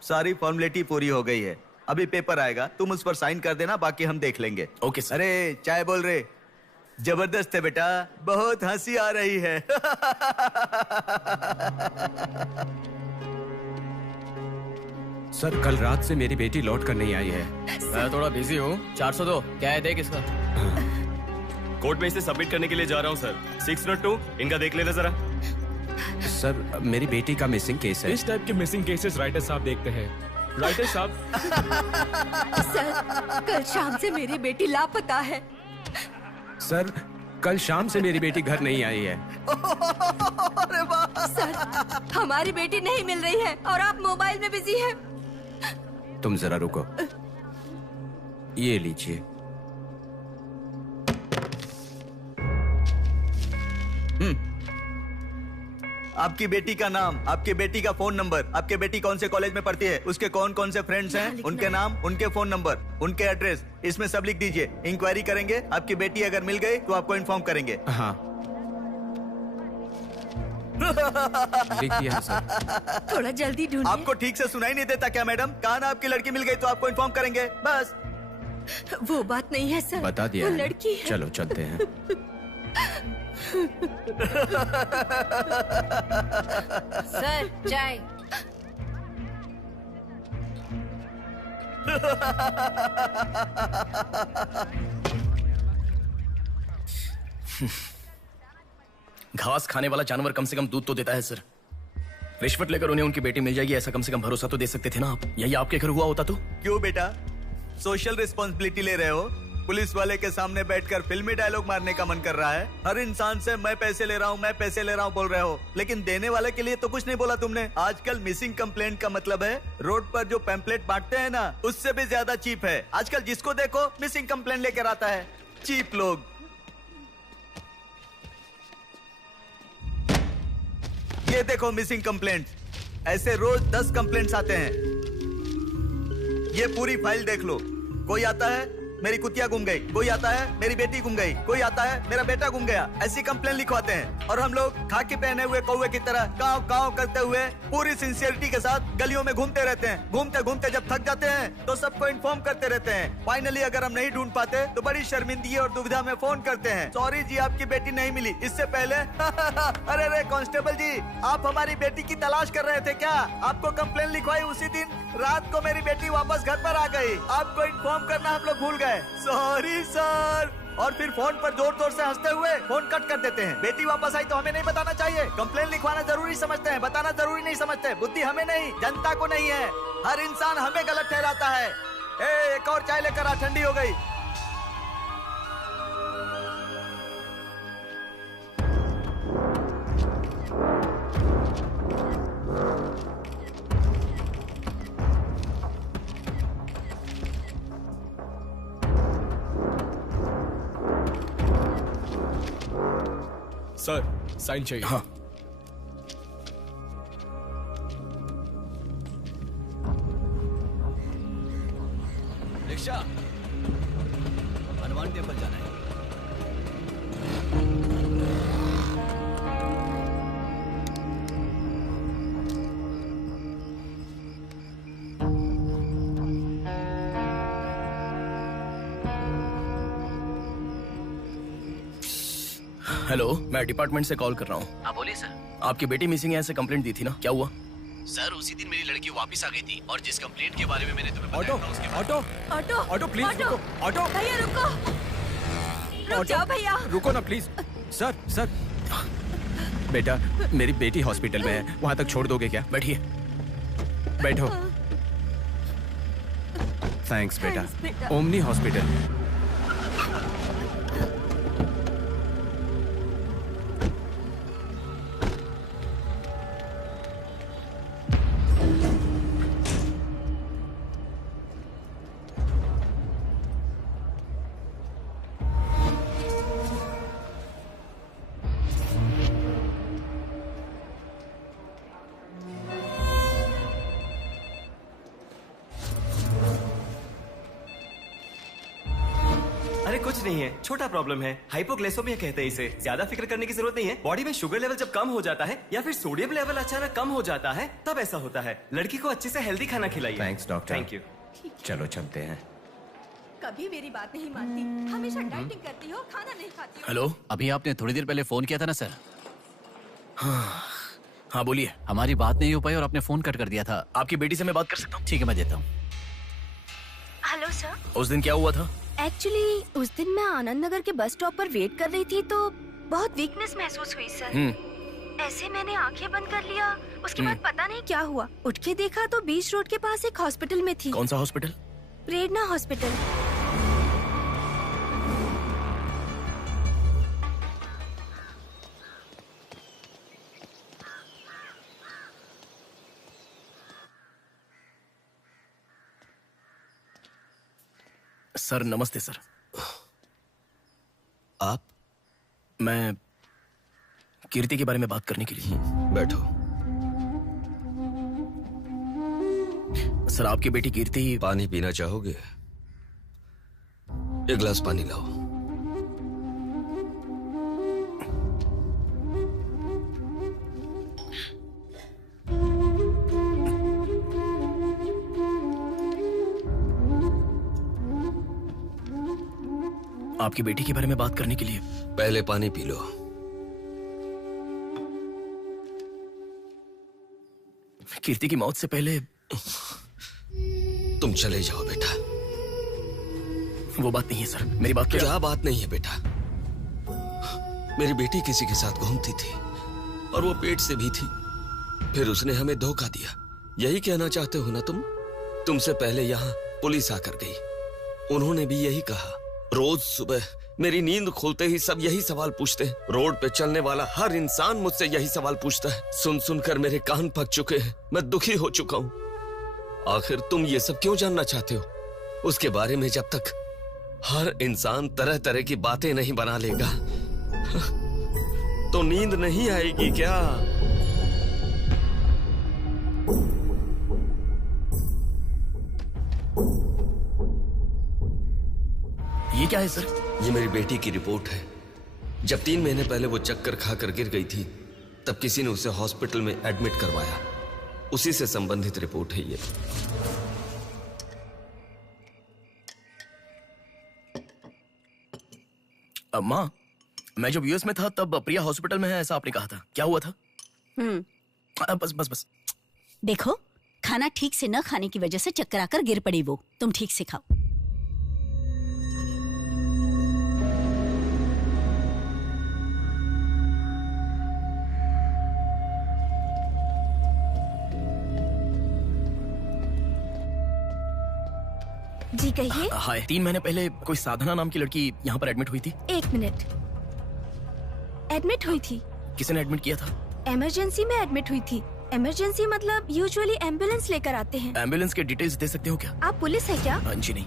सारी फॉर्मेलिटी पूरी हो गई है। अभी पेपर आएगा, तुम उस पर साइन कर देना, बाकी हम देख लेंगे। Okay sir. अरे चाय बोल रहे? जबरदस्त है बेटा, बहुत हंसी आ रही है। सर कल रात से मेरी बेटी लौट कर नहीं आई है। मैं थोड़ा बिजी हूँ। 402 क्या है, देख इसका। कोर्ट में इसे सबमिट करने के लिए जा रहा हूँ सर। 602 इनका देख लेना जरा। सर मेरी बेटी का मिसिंग केस है। इस टाइप के मिसिंग केसेस राइटर साहब देखते हैं। राइटर साहब। सर कल शाम से मेरी बेटी लापता है। सर कल शाम से मेरी बेटी घर नहीं आई है। सर हमारी बेटी नहीं मिल रही है और आप मोबाइल में बिजी हैं। तुम जरा रुको, ये लीजिए। आपकी बेटी का नाम, आपकी बेटी का फोन नंबर, आपकी बेटी कौन से कॉलेज में पढ़ती है, उसके कौन कौन से फ्रेंड्स हैं, उनके नाम, उनके फोन नंबर, उनके एड्रेस, इसमें सब लिख दीजिए। इंक्वायरी करेंगे, आपकी बेटी अगर मिल गई तो आपको इन्फॉर्म करेंगे। हाँ लिख दिया सर। थोड़ा जल्दी ढूंढिए। आपको ठीक से सुनाई नहीं देता क्या मैडम? कहा ना आपकी लड़की मिल गई तो आपको इन्फॉर्म करेंगे, बस। वो बात नहीं है सर। बता दिया वो है ना? लड़की है। चलो चलते हैं। सर चाय। घास खाने वाला जानवर कम से कम दूध तो देता है सर। रिश्वत लेकर उन्हें उनकी बेटी मिल जाएगी ऐसा कम से कम भरोसा तो दे सकते थे ना आप। यही आपके घर हुआ होता तो? क्यों बेटा, सोशल रिस्पॉन्सिबिलिटी ले रहे हो? पुलिस वाले के सामने बैठकर फिल्मी डायलॉग मारने का मन कर रहा है? हर इंसान से मैं पैसे ले रहा हूँ, मैं पैसे ले रहा हूँ बोल रहे हो, लेकिन देने वाले के लिए तो कुछ नहीं बोला तुमने। आजकल मिसिंग कंप्लेंट का मतलब है रोड पर जो पैम्पलेट बांटते हैं ना, उससे भी ज्यादा चीप है। आजकल जिसको देखो मिसिंग कंप्लेंट लेकर आता है, चीप लोग। ये देखो मिसिंग कंप्लेंट, ऐसे रोज 10 कंप्लेंट्स आते हैं। ये पूरी फाइल देख लो। कोई आता है मेरी कुतिया गुम गई, कोई आता है मेरी बेटी गुम गई, कोई आता है मेरा बेटा गुम गया, ऐसी कंप्लेंट लिखवाते हैं। और हम लोग खाकी पहने हुए कौवे की तरह काव काव करते हुए पूरी सिंसियरिटी के साथ गलियों में घूमते रहते हैं। घूमते घूमते जब थक जाते हैं तो सबको इन्फॉर्म करते रहते हैं। फाइनली अगर हम नहीं ढूंढ पाते तो बड़ी शर्मिंदगी और दुविधा में फोन करते हैं, सॉरी जी आपकी बेटी नहीं मिली। इससे पहले अरे रे कांस्टेबल जी, आप हमारी बेटी की तलाश कर रहे थे क्या? आपको कंप्लेंट लिखवाई उसी दिन रात को मेरी बेटी वापस घर पर आ गई। आपको इन्फॉर्म करना हम लोग भूल गए, सॉरी सर। और फिर फोन पर जोर जोर से हंसते हुए फोन कट कर देते हैं। बेटी वापस आई तो हमें नहीं बताना चाहिए। कंप्लेंट लिखवाना जरूरी समझते हैं, बताना जरूरी नहीं समझते। बुद्धि हमें नहीं, जनता को नहीं है। हर इंसान हमें गलत ठहराता है। एक और चाय लेकर आ, ठंडी हो गई। सर साइन चाहिए। हाँ। रिक्शा, हनुमान टेम्पल जाना है। हेलो, मैं डिपार्टमेंट से कॉल कर रहा हूँ। हाँ बोलिए सर। आपकी बेटी मिसिंग है ऐसे कंप्लेंट दी थी ना, क्या हुआ? सर उसी दिन मेरी लड़की वापस आ गई थी और जिस कंप्लेंट के बारे में मैंने तुम्हें ऑटो बताया था उसके ऑटो ऑटो ऑटो प्लीज रुको। ऑटो भैया रुको, रुक जाओ भैया। रुको ना प्लीज। सर सर, बेटा मेरी बेटी हॉस्पिटल में है, वहां तक छोड़ दोगे क्या? बैठिए। बैठो। थैंक्स बेटा। Omni hospital. अरे कुछ नहीं है, छोटा प्रॉब्लम है, हाइपोग्लाइसेमिया कहते हैं इसे। ज्यादा फिक्र करने की जरूरत नहीं है। बॉडी में शुगर लेवल जब कम हो जाता है या फिर सोडियम लेवल अचानक कम हो जाता है तब ऐसा होता है। लड़की को अच्छे से हेल्दी खाना खिलाइए। Thanks doctor. Thank you. चलो चलते हैं। कभी मेरी बात नहीं मानती, हमेशा डाइटिंग करती हो, खाना नहीं खाती हो। हेलो, अभी आपने थोड़ी देर पहले फोन किया था ना सर? हाँ बोलिए। हमारी बात नहीं हो पाई और आपने फोन कट कर दिया था। आपकी बेटी से मैं बात कर सकता हूँ? ठीक है, मैं देता हूँ। Hello sir. उस दिन क्या हुआ था? एक्चुअली उस दिन मैं आनंद नगर के बस स्टॉप पर वेट कर रही थी तो बहुत वीकनेस महसूस हुई सर। ऐसे मैंने आंखें बंद कर लिया। उसके बाद पता नहीं क्या हुआ, उठ के देखा तो बीच रोड के पास एक हॉस्पिटल में थी। कौन सा हॉस्पिटल? प्रेरणा हॉस्पिटल। सर नमस्ते सर। आप? मैं कीर्ति के बारे में बात करने के लिए। बैठो। सर आपकी बेटी कीर्ति। पानी पीना चाहोगे? एक गिलास पानी लाओ। आपकी बेटी के बारे में बात करने के लिए। पहले पानी पी लो। कीर्ति की मौत से पहले तुम चले जाओ बेटा। वो बात नहीं है सर, मेरी बात क्या बात नहीं है बेटा? मेरी बेटी किसी के साथ घूमती थी और वो पेट से भी थी, फिर उसने हमें धोखा दिया। यही कहना चाहते हो ना तुम? तुमसे पहले यहाँ पुलिस आकर गई, उन्होंने भी यही कहा। रोज सुबह मेरी नींद खुलते ही सब यही सवाल पूछते हैं। रोड पे चलने वाला हर इंसान मुझसे यही सवाल पूछता है। सुन सुनकर मेरे कान पक चुके हैं, मैं दुखी हो चुका हूँ। आखिर तुम ये सब क्यों जानना चाहते हो? उसके बारे में जब तक हर इंसान तरह तरह की बातें नहीं बना लेगा तो नींद नहीं आएगी क्या? ये क्या है सर? ये मेरी बेटी की रिपोर्ट है। जब 3 महीने पहले वो चक्कर खाकर गिर गई थी, तब किसी ने उसे हॉस्पिटल में एडमिट करवाया। उसी से संबंधित रिपोर्ट है ये। माँ, मैं जब यूएस में था तब प्रिया हॉस्पिटल में है, ऐसा आपने कहा था। क्या हुआ था? बस बस बस। देखो, खाना ठीक से न खाने की वजह से चक्कर आकर गिर पड़ी वो। तुम ठीक से खाओ। जी कहिए। हाय। 3 महीने पहले कोई साधना नाम की लड़की यहाँ पर एडमिट हुई थी। 1 मिनट। एडमिट हुई थी? किसी ने एडमिट किया था? इमरजेंसी में एडमिट हुई थी। इमरजेंसी मतलब यूजुअली एम्बुलेंस लेकर आते हैं। एम्बुलेंस के डिटेल्स दे सकते हो क्या? आप पुलिस है क्या? जी नहीं।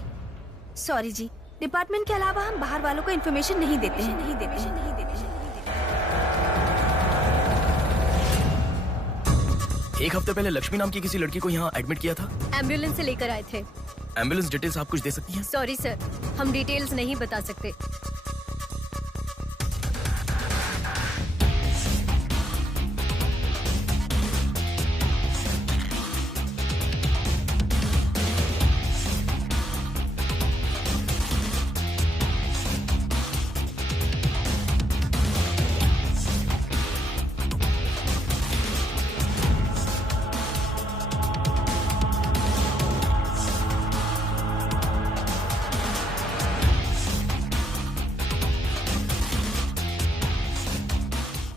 सॉरी जी, डिपार्टमेंट के अलावा हम बाहर वालों को इन्फॉर्मेशन नहीं देते हैं। नहीं देते हैं। एक हफ्ते पहले लक्ष्मी नाम की किसी लड़की को यहाँ एडमिट किया था। एम्बुलेंस से लेकर आए थे। एम्बुलेंस डिटेल्स आप कुछ दे सकती हैं? सॉरी सर, हम डिटेल्स नहीं बता सकते।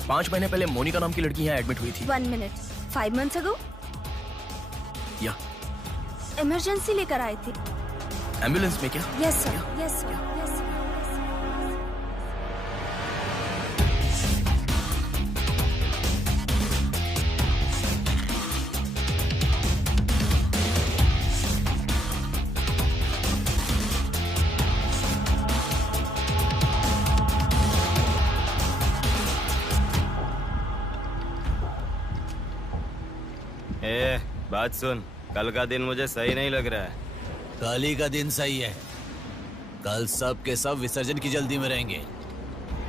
पाँच महीने पहले मोनिका नाम की लड़की यहाँ एडमिट हुई थी। 1 मिनट। 5 months ago? या इमरजेंसी लेकर आए थे। एम्बुलेंस में क्या? Yes sir, yes sir, yes sir. बात सुन, कल का दिन मुझे सही नहीं लग रहा है। कल ही का दिन सही है। कल सब के सब विसर्जन की जल्दी में रहेंगे।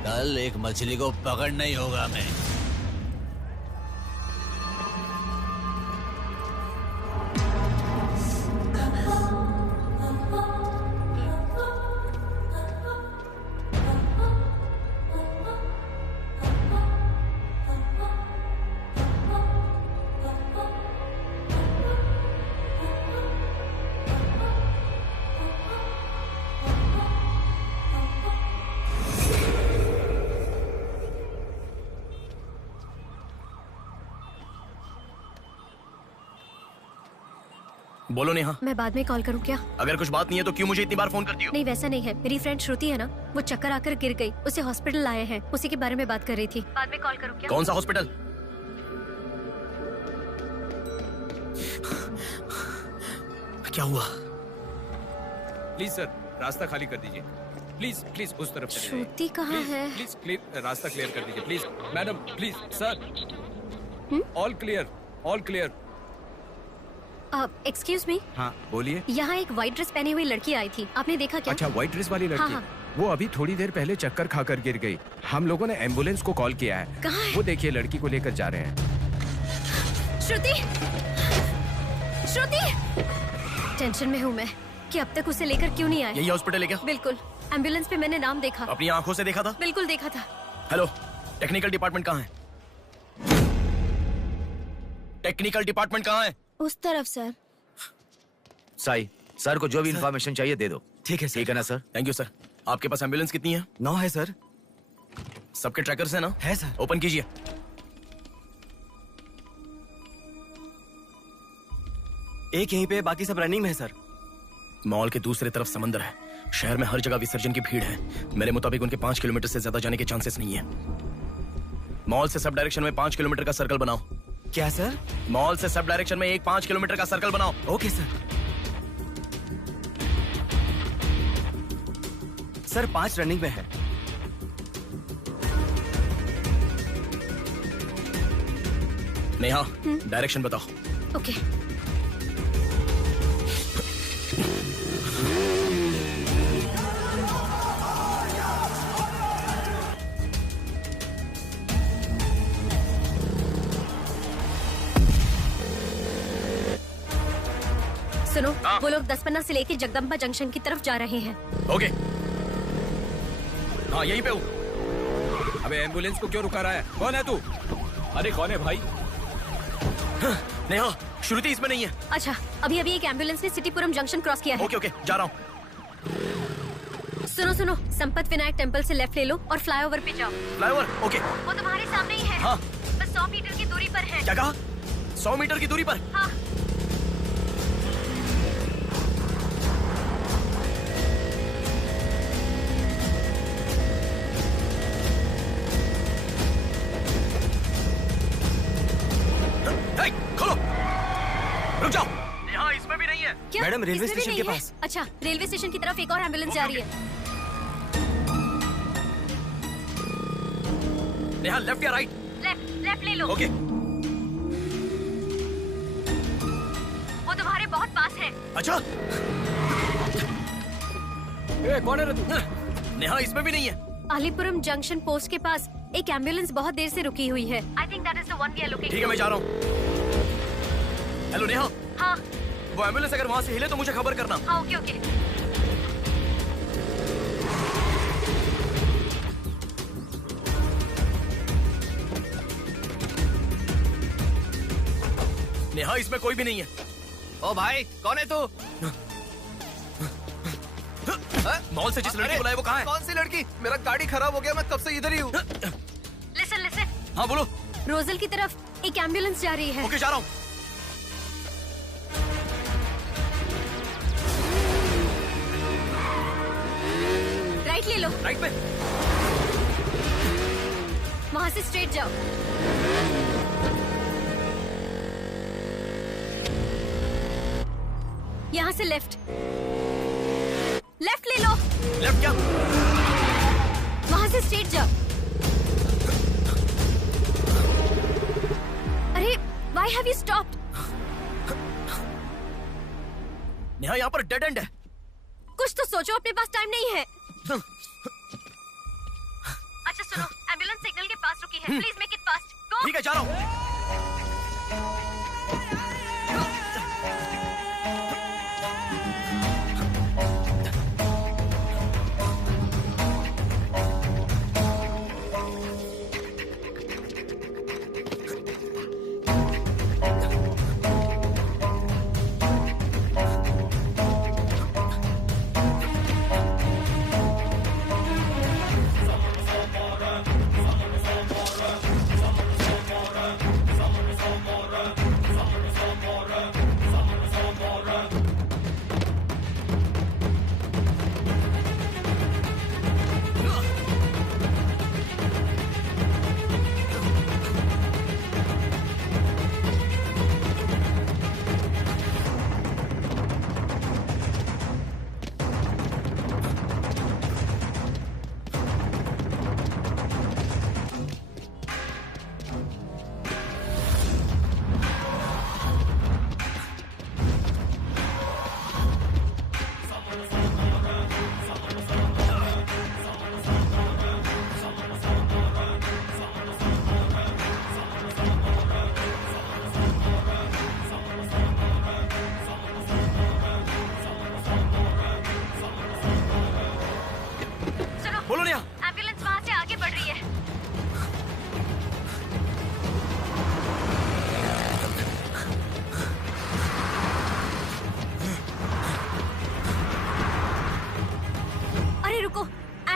कल एक मछली को पकड़ना ही होगा हमें। बोलो नेहा। मैं बाद में कॉल करूँ क्या? अगर कुछ बात नहीं है तो क्यों मुझे इतनी बार फोन करती हो? नहीं वैसा नहीं है, मेरी फ्रेंड श्रुति है ना, वो चक्कर आकर गिर गई, उसे हॉस्पिटल लाए हैं, उसी के बारे में बात कर रही थी। बाद में कॉल करूँ क्या? कौन सा हॉस्पिटल? क्या हुआ? प्लीज सर, रास्ता खाली कर दीजिए। प्लीज प्लीज उस तरफ चले जाइए। श्रुति कहाँ है? प्लीज क्लियर, रास्ता क्लियर कर दीजिए please. Madam please sir. All clear, all clear. Excuse me. हाँ बोलिए। यहाँ एक व्हाइट ड्रेस पहनी हुई लड़की आई थी, आपने देखा क्या? अच्छा, व्हाइट ड्रेस वाली लड़की? हाँ। वो अभी थोड़ी देर पहले चक्कर खाकर गिर गई। हम लोगों ने एम्बुलेंस को कॉल किया है। कहाँ है? वो देखिए लड़की को लेकर जा रहे हैं। श्रुति, श्रुति! टेंशन में हूँ मैं कि अब तक उसे लेकर क्यों नहीं आए। यही हॉस्पिटल है क्या? बिल्कुल। एम्बुलेंस पे मैंने नाम देखा। अपनी आंखों से देखा था? बिल्कुल देखा था। हेलो, टेक्निकल डिपार्टमेंट कहाँ है? टेक्निकल डिपार्टमेंट कहाँ है? उस तरफ सर। साई, सर को जो भी इंफॉर्मेशन चाहिए दे दो। ठीक है सर। ठीक है ना सर? Thank you sir. आपके पास एम्बुलेंस कितनी है? 9 है सर। सबके ट्रैकर्स है ना? है सर। ओपन कीजिए। एक यहीं पे, बाकी सब रनिंग में है सर। मॉल के दूसरे तरफ समंदर है। शहर में हर जगह विसर्जन की भीड़ है। मेरे मुताबिक उनके 5 किलोमीटर से ज्यादा जाने के चांसेस नहीं है। मॉल से सब डायरेक्शन में 5 किलोमीटर का सर्कल बनाओ। क्या सर? मॉल से सब डायरेक्शन में एक 5 किलोमीटर का सर्कल बनाओ। Okay sir. सर 5 रनिंग में है। नेहा, डायरेक्शन बताओ। ओके। सुनो, वो लोग 10 से लेके जगदम्बा जंक्शन की तरफ जा रहे हैं। ओके। हाँ, यहीं पे हूँ। अबे एम्बुलेंस को क्यों रुका रहा है? कौन है तू? अरे कौन है भाई? नेहा, श्रुति इसमें नहीं है। अच्छा, अभी अभी एक एम्बुलेंस ने सिटीपुरम जंक्शन क्रॉस किया है। ओके ओके, जा रहा हूँ। सुनो सुनो, संपत विनायक टेम्पल से लेफ्ट ले लो और फ्लाईओवर पे जाओ। फ्लाईओवर? ओके। वो तुम्हारे सामने ही है। हाँ। बस 100 मीटर की दूरी पर है। क्या कहा? 100 मीटर की दूरी पर? हाँ। खोलो। रुक जाओ। यहाँ इसमें भी नहीं है। क्या? मैडम, रेलवे इसमें भी स्टेशन नहीं के है? पास। अच्छा, रेलवे स्टेशन की तरफ एक और एम्बुलेंस जा रही है। नेहा, लेफ्ट या राइट? लेफ्ट ले लो। ओके। वो तुम्हारे बहुत पास है। अच्छा। कौन है रे तू? नेहा, इसमें भी नहीं है। अलीपुरम जंक्शन पोस्ट के पास एक एम्बुलेंस बहुत देर से रुकी हुई है। I think that is the one we are looking ठीक है, मैं जा रहा हूँ। हेलो नेहा। हाँ। वो एम्बुलेंस अगर वहाँ से हिले तो मुझे खबर करना। हाँ, ओके ओके। नेहा, इसमें कोई भी नहीं है। ओ भाई, कौन है तू? मॉल से जिस लड़की बुलाए वो कहाँ है? कौन सी लड़की? मेरा गाड़ी खराब हो गया, मैं कब से इधर ही हूँ। लिसन। हाँ बोलो। रोजल की तरफ एक एम्बुलेंस जा रही है। ओके, जा रहा हूँ। राइट ले लो। राइट में? वहाँ से स्ट्रेट जाओ। यहाँ से लेफ्ट ले लो। लेफ्ट क्या? वहाँ से स्ट्रेट जाओ। अरे, why have you stopped? Neha, यहाँ पर डेड एंड है। कुछ तो सोचो, अपने पास टाइम नहीं है। अच्छा सुनो, एम्बुलेंस सिग्नल के पास रुकी है। Please make it fast. Go. ठीक है, जा रहा हूँ।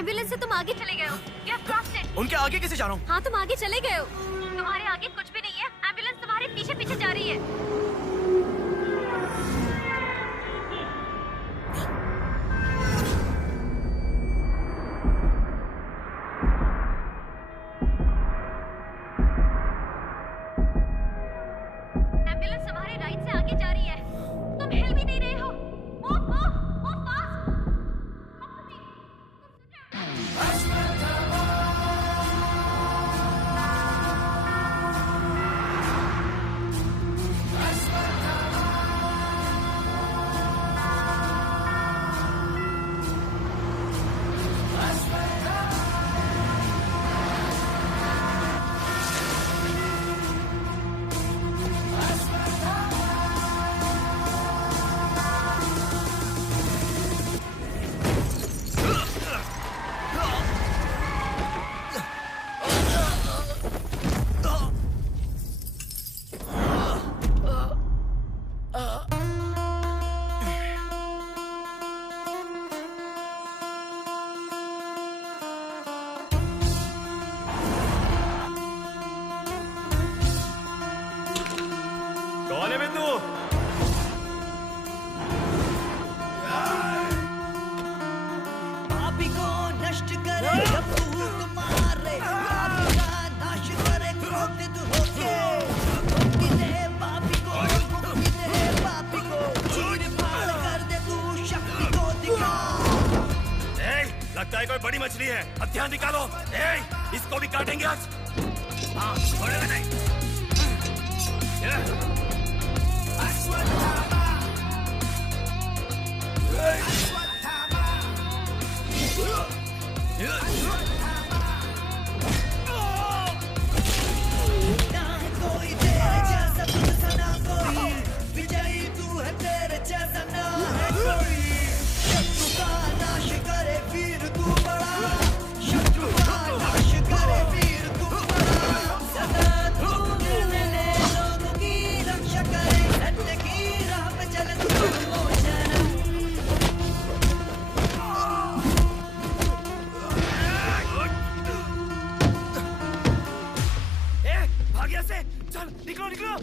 एम्बुलेंस से तुम आगे चले गए हो। You have crossed it. उनके आगे कैसे जा रहा हूँ? हाँ तुम आगे चले गए हो। तुम्हारे आगे कुछ भी नहीं है। एम्बुलेंस तुम्हारे पीछे पीछे जा रही है। एम्बुलेंस तुम्हारे राइट से आगे जा रही है। तुम हिल भी नहीं रहे हो। Move, move, move fast. कौन है बिंदु? पापी को नष्ट करे जब फूक मारे, पापी का नाश करे क्रोधित होके। मुक्ति दे पापी को, मुक्ति दे पापी को, चीर फाड़ कर दे तू शक्ति को दिखा। लगता है कोई बड़ी मछली है। हथियार निकालो। इसको भी काटेंगे आज। हाँ, छोड़ेगा नहीं। कोई तेरे जैसा तुझसा ना कोई, विजयी तू है तेरे जैसा ना है कोई। शत्रु का नाश करे वीर तू बड़ा, शत्रु का नाश करे वीर तू बड़ा। सदा तू निर्णय ले लोगों की रक्षा करे, सत्य की राह पे चले तू मोचन। भाग्य से चल, निकलो निकलो।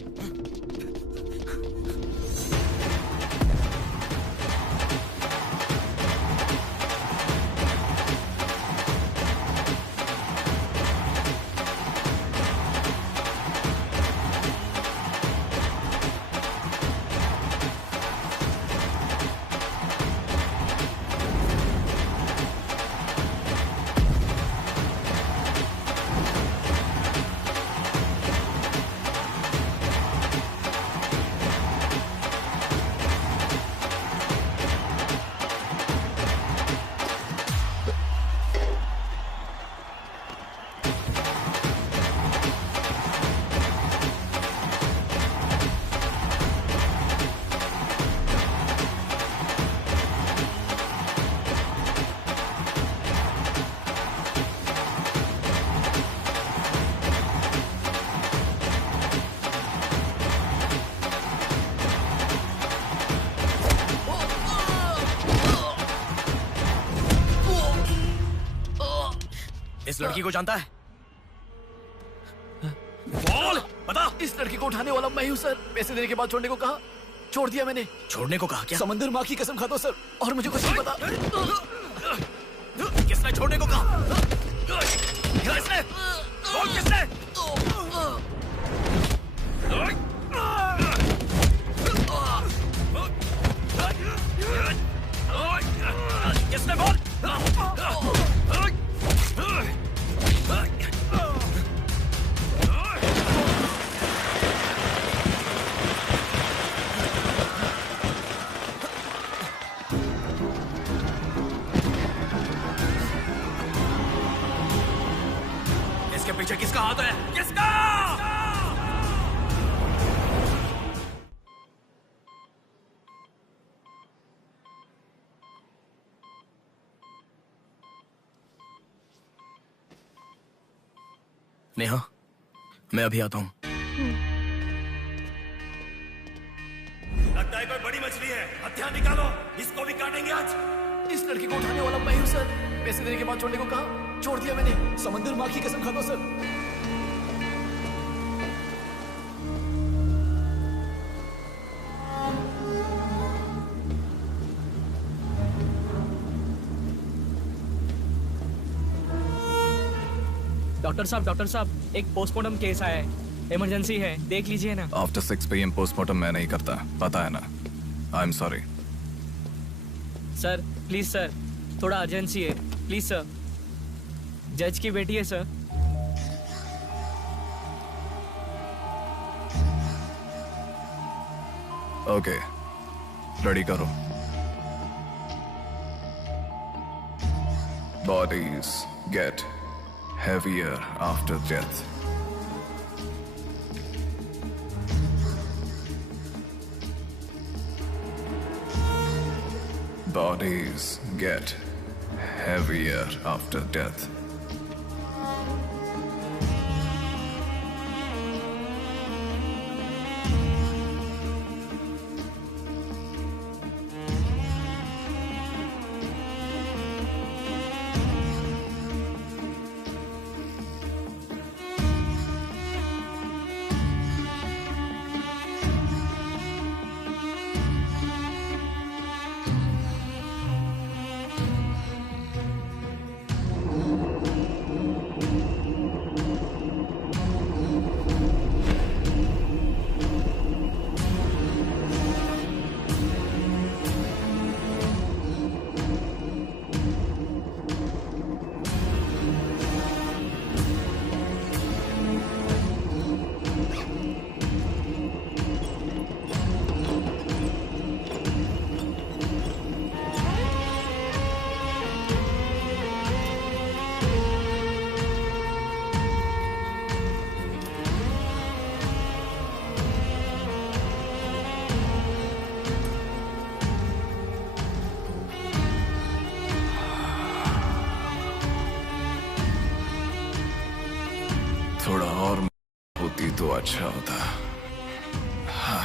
इस लड़की को जानता है? बोल, बता। इस लड़की को उठाने वाला मैं ही हूँ सर। पैसे देने के बाद छोड़ने को कहा, छोड़ दिया मैंने। छोड़ने को कहा क्या? समंदर माँ की कसम खाता हूँ सर, और मुझे कुछ नहीं पता। किसने छोड़ने को कहा? किसने? बोल किसने? किसने बोल? इसके पीछे किसका हाथ है? किसका? नेहा, मैं अभी आता हूँ। लगता है कोई बड़ी मछली है। हथियार निकालो, इसको भी काटेंगे आज। इस लड़की को उठाने वाला मैं हूँ सर। पैसे देने के बाद छोड़ने को कहा, छोड़ दिया मैंने। समंदर माँ की कसम खाता हूं सर। डॉक्टर साहब एक पोस्टमार्टम केस आया है, इमरजेंसी है, देख लीजिए ना। आफ्टर 6 PM पोस्टमार्टम मैं नहीं करता, पता है ना। I am sorry. Sir please sir, थोड़ा अर्जेंसी है, प्लीज सर। जज की बेटी है सर। ओके, रेडी करो। Bodies get heavier after death. Bodies get heavier after death. थोड़ा और होती तो अच्छा होता। हाँ।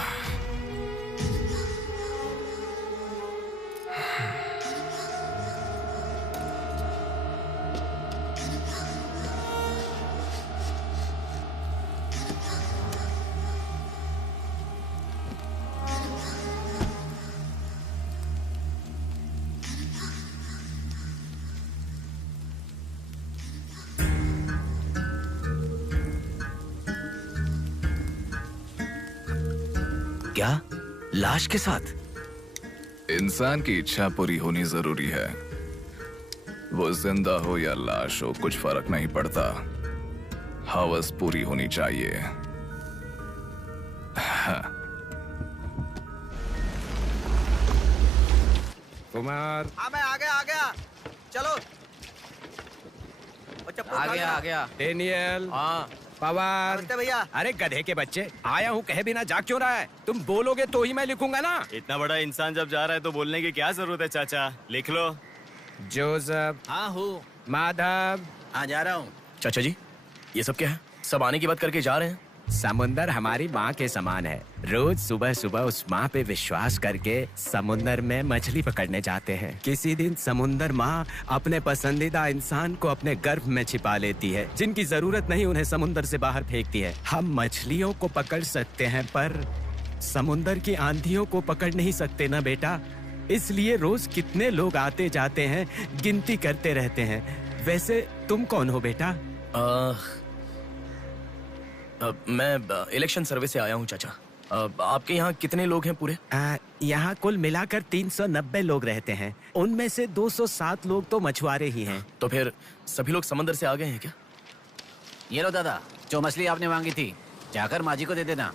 क्या? लाश के साथ? इंसान की इच्छा पूरी होनी जरूरी है। वो जिंदा हो या लाश हो, कुछ फर्क नहीं पड़ता। हवस पूरी होनी चाहिए। हाँ। कुमार। हाँ मैं आ गया। चलो। आ गया। डेनियल। हाँ। पवार। भैया। अरे गधे के बच्चे, आया हूँ कहे बिना जाग क्यों रहा है? तुम बोलोगे तो ही मैं लिखूंगा ना। इतना बड़ा इंसान जब जा रहा है तो बोलने की क्या जरूरत है चाचा, लिख लो। जोसेफ। हाँ हूँ। माधव। हाँ जा रहा हूँ। चाचा जी ये सब क्या है? सब आने की बात करके जा रहे हैं। समुंदर हमारी माँ के समान है। रोज सुबह सुबह उस माँ पे विश्वास करके समुंदर में मछली पकड़ने जाते हैं। किसी दिन समुंदर माँ अपने पसंदीदा इंसान को अपने गर्भ में छिपा लेती है। जिनकी जरूरत नहीं उन्हें समुंदर से बाहर फेंकती है। हम मछलियों को पकड़ सकते हैं पर समुंदर की आंधियों को पकड़ नहीं सकते ना बेटा। इसलिए रोज कितने लोग आते जाते हैं, गिनती करते रहते हैं। वैसे तुम कौन हो बेटा? मैं इलेक्शन सर्वे से आया हूँ चाचा। आपके यहाँ कितने लोग हैं पूरे? यहाँ कुल मिलाकर 390 लोग रहते हैं। उनमें से 207 लोग तो मछुआरे ही हैं। तो फिर सभी लोग समंदर से आ गए हैं क्या? ये लो दादा, जो मछली आपने मांगी थी, जाकर माँ जी को दे देना।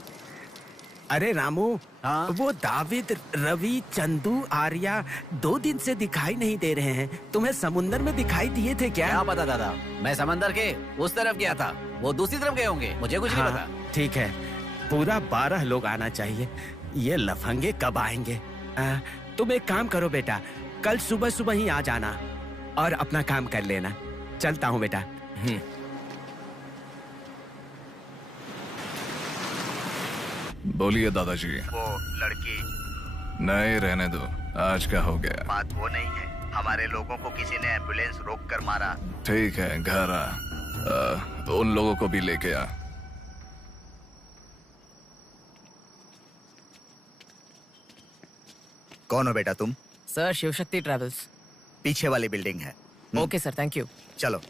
अरे रामू, हाँ? वो दाविद, रवि, चंदू, आर्या 2 दिन से दिखाई नहीं दे रहे हैं। तुम्हें समुंदर में दिखाई दिए थे क्या? क्या पता दादा, मैं समंदर के उस तरफ गया था, वो दूसरी तरफ गए होंगे, मुझे कुछ नहीं पता। ठीक है, पूरा 12 लोग आना चाहिए। ये लफंगे कब आएंगे? तुम एक काम करो बेटा, कल सुबह सुबह ही आ जाना और अपना काम कर लेना। चलता हूँ बेटा। बोलिए दादाजी। वो लड़की। नहीं रहने दो, आज का हो गया। बात वो नहीं है, हमारे लोगों को किसी ने एम्बुलेंस रोक कर मारा। ठीक है, घर आ। उन लोगों को भी लेके आ। कौन हो बेटा तुम? Sir, Shivshakti travels. पीछे वाली बिल्डिंग है। Okay sir, thank you. चलो।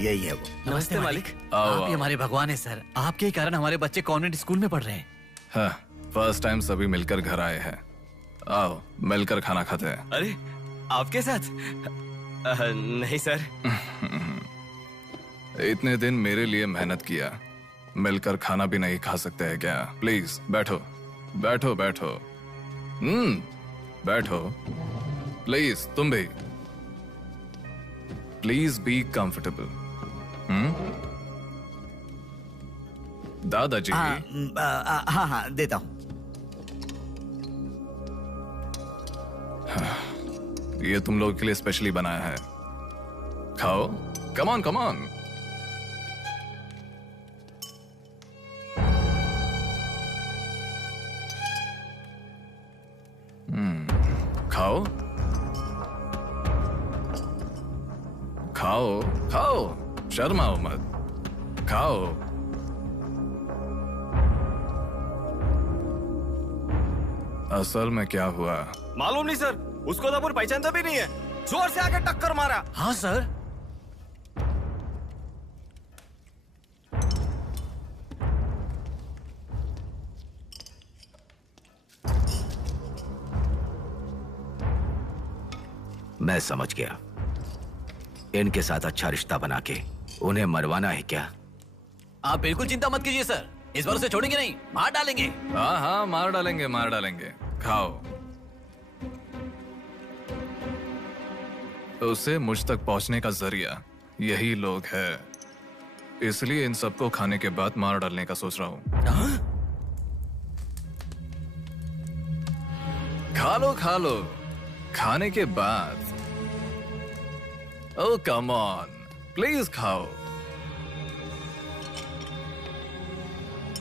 यही है वो। नमस्ते मालिक। आओ, आप ही आओ। हमारे भगवान है सर। आपके ही कारण हमारे बच्चे कॉन्वेंट स्कूल में पढ़ रहे हैं। हाँ, फर्स्ट टाइम सभी मिलकर घर आए हैं। आओ, मिलकर खाना खाते हैं। अरे, आपके साथ? नहीं सर। इतने दिन मेरे लिए मेहनत किया, मिलकर खाना भी नहीं खा सकते हैं क्या? प्लीज बैठो, बैठो, बैठो। बैठो। प्लीज तुम भी। Please be comfortable. दादाजी। हाँ, देता हूँ। ये तुम लोगों के लिए स्पेशली बनाया है, खाओ। Come on, come on. खाओ, खाओ, खाओ, शर्माओ मत, खाओ। असल में क्या हुआ मालूम नहीं सर, उसको तो अपन पहचानता भी नहीं है। जोर से आके टक्कर मारा। हाँ सर। मैं समझ गया। इनके साथ अच्छा रिश्ता बना के उन्हें मरवाना है क्या? आप बिल्कुल चिंता मत कीजिए सर, इस बार उसे छोड़ेंगे नहीं, मार डालेंगे। हाँ हाँ, मार डालेंगे, मार डालेंगे। खाओ। उसे मुझ तक पहुंचने का जरिया यही लोग है, इसलिए इन सबको खाने के बाद मार डालने का सोच रहा हूं। खा लो, खा लो। खाने के बाद। ओह कम ऑन, प्लीज खाओ।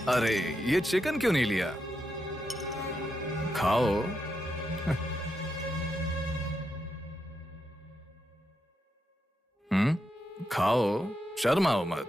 अरे, ये चिकन क्यों नहीं लिया? खाओ। खाओ, शर्माओ मत।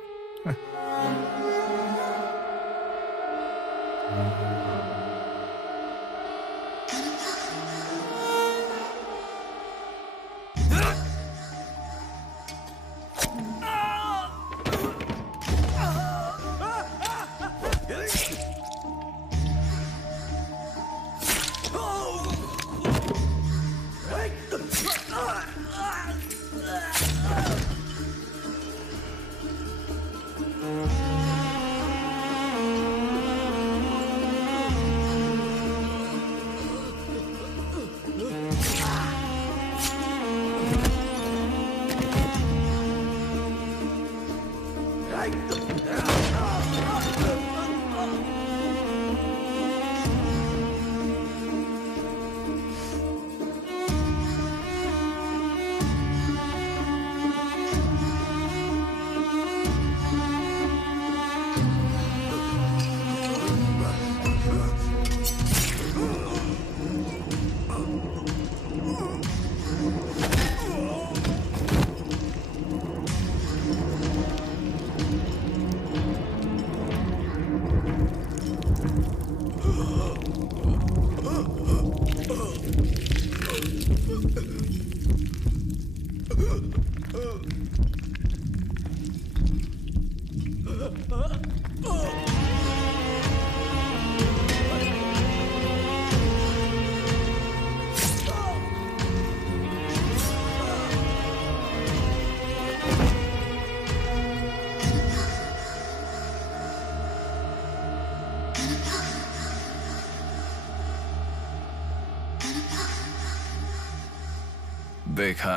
देखा,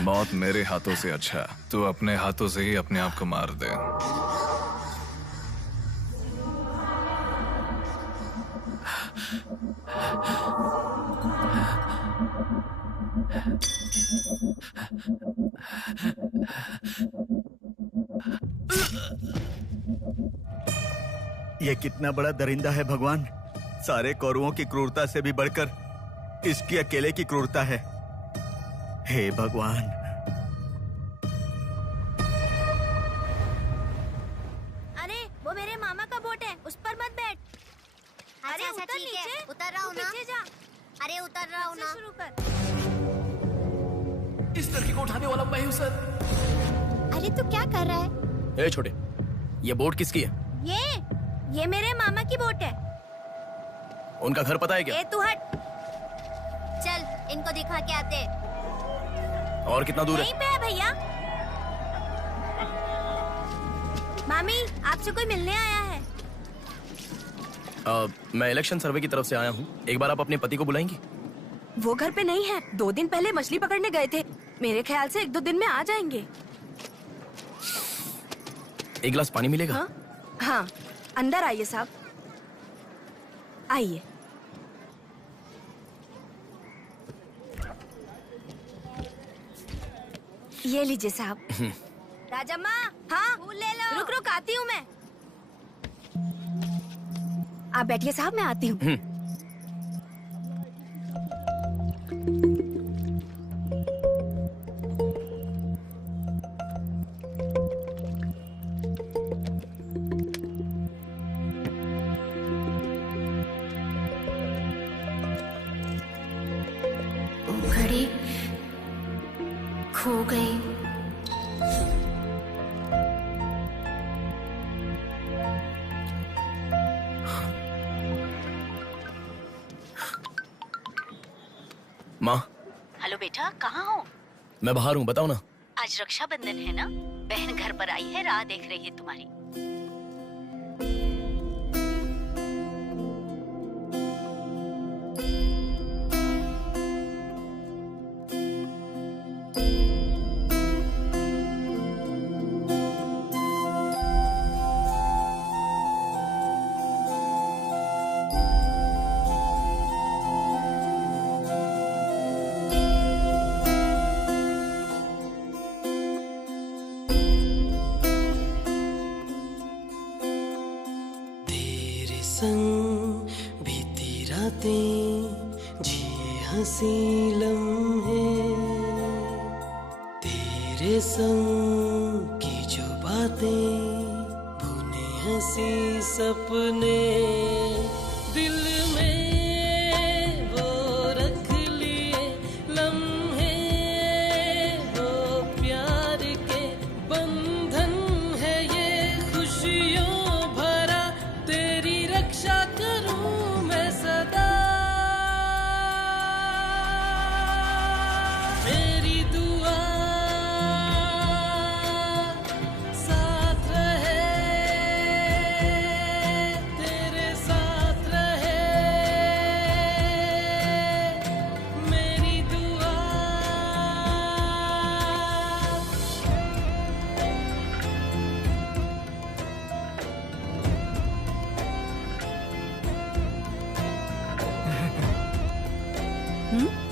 मौत मेरे हाथों से अच्छा तू अपने हाथों से ही अपने आप को मार दे। ये कितना बड़ा दरिंदा है भगवान। सारे कौरवों की क्रूरता से भी बढ़कर इसकी अकेले की क्रूरता है। हे भगवान। अरे वो मेरे मामा का बोट है, उस पर मत बैठ। अरे अच्छा, उतर ठीक है, नीचे, उतर रहा हूँ ना। पीछे जा। अरे उतर रहा हूँ ना। शुरू कर। इस लड़की को उठाने वाला मैं हूँ सर। अरे तू क्या कर रहा है? ए छोटे, ये बोट किसकी है? ये मेरे मामा की बोट है। उनका घर पता है क्या? ए तू हट। चल इनको दिखा के आते। और कितना दूर यहीं पे है भैया। मामी आपसे कोई मिलने आया है। मैं इलेक्शन सर्वे की तरफ से आया हूँ। एक बार आप अपने पति को बुलाएंगी? वो घर पे नहीं है, 2 दिन पहले मछली पकड़ने गए थे। मेरे ख्याल से 1-2 दिन में आ जाएंगे। एक गिलास पानी मिलेगा? हाँ, अंदर आइए साहब, आइए। ये लीजिए साहब। राजम्मा, हाँ फूल ले लो। रुक रुक आती हूँ मैं। आप बैठिए साहब, मैं आती हूँ। घड़ी खो गई। माँ, हेलो बेटा, कहाँ हो? मैं बाहर हूँ, बताओ ना। आज रक्षाबंधन है ना, बहन घर पर आई है, राह देख रही है तुम्हारी। संग बीती रातें जिए हंसी लम्हे, तेरे संग की जो बातें बुने हंसी सपने, दिल में वो रख लिए लम्हे, वो प्यार के बंधन है ये खुशियों भरा, तेरी रक्षा करूं मैं सदा, मेरी दुआ साथ रहे, तेरे साथ रहे, मेरी दुआ।